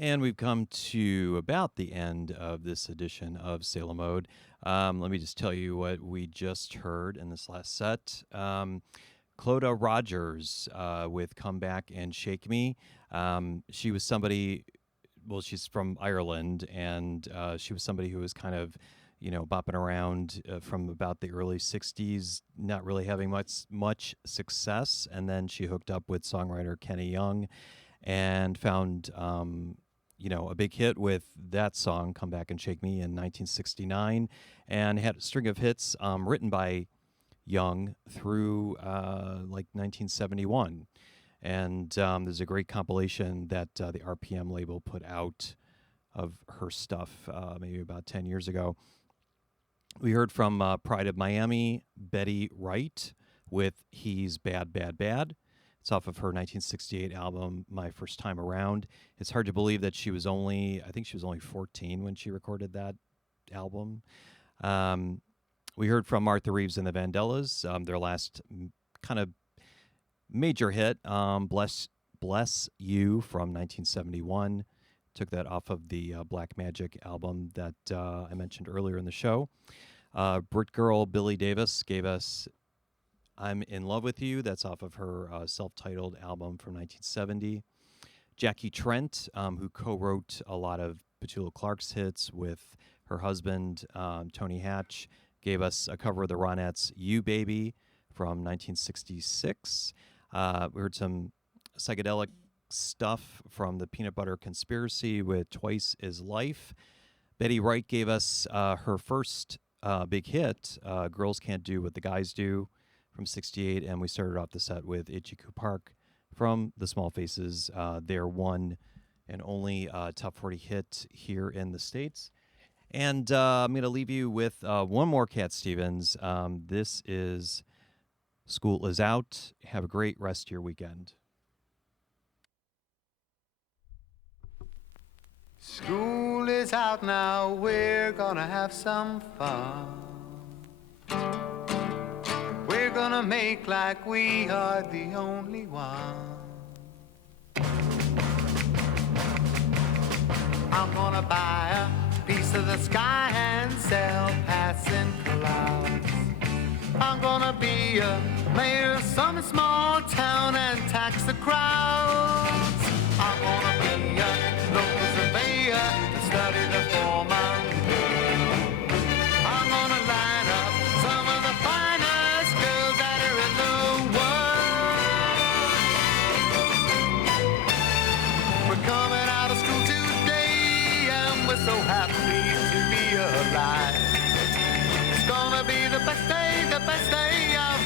And we've come to about the end of this edition of Sailor Mode. Let me just tell you what we just heard in this last set. Clodagh Rogers with Come Back and Shake Me. She was somebody, well, she's from Ireland, and she was somebody who was kind of, bopping around from about the early 60s, not really having much success. And then she hooked up with songwriter Kenny Young and found a big hit with that song, Come Back and Shake Me, in 1969, and had a string of hits written by Young through 1971. And there's a great compilation that the RPM label put out of her stuff maybe about 10 years ago. We heard from Pride of Miami, Betty Wright with He's Bad, Bad, Bad. It's off of her 1968 album, My First Time Around. It's hard to believe that she was only 14 when she recorded that album. We heard from Martha Reeves and the Vandellas, their last kind of major hit, Bless You from 1971. Took that off of the Black Magic album that I mentioned earlier in the show. Brit Girl, Billy Davis gave us I'm in Love with You. That's off of her self-titled album from 1970. Jackie Trent, who co-wrote a lot of Petula Clark's hits with her husband, Tony Hatch, gave us a cover of the Ronettes' You Baby from 1966. We heard some psychedelic stuff from the Peanut Butter Conspiracy with Twice is Life. Betty Wright gave us her first big hit, Girls Can't Do What the Guys Do, from 68, and we started off the set with Ichiku Park from the Small Faces, their one and only top 40 hit here in the States. And I'm going to leave you with one more Cat Stevens. This is School Is Out. Have a great rest of your weekend. School is out now, we're gonna have some fun. We're gonna make like we are the only one. I'm gonna buy a piece of the sky and sell passing clouds. I'm gonna be a mayor of some small town and tax the crowds. I'm gonna be a local surveyor and study the foreman. I'm gonna line up some of the finest girls that are in the world. We're coming out of school today and we're so happy to be alive. It's gonna be the best day of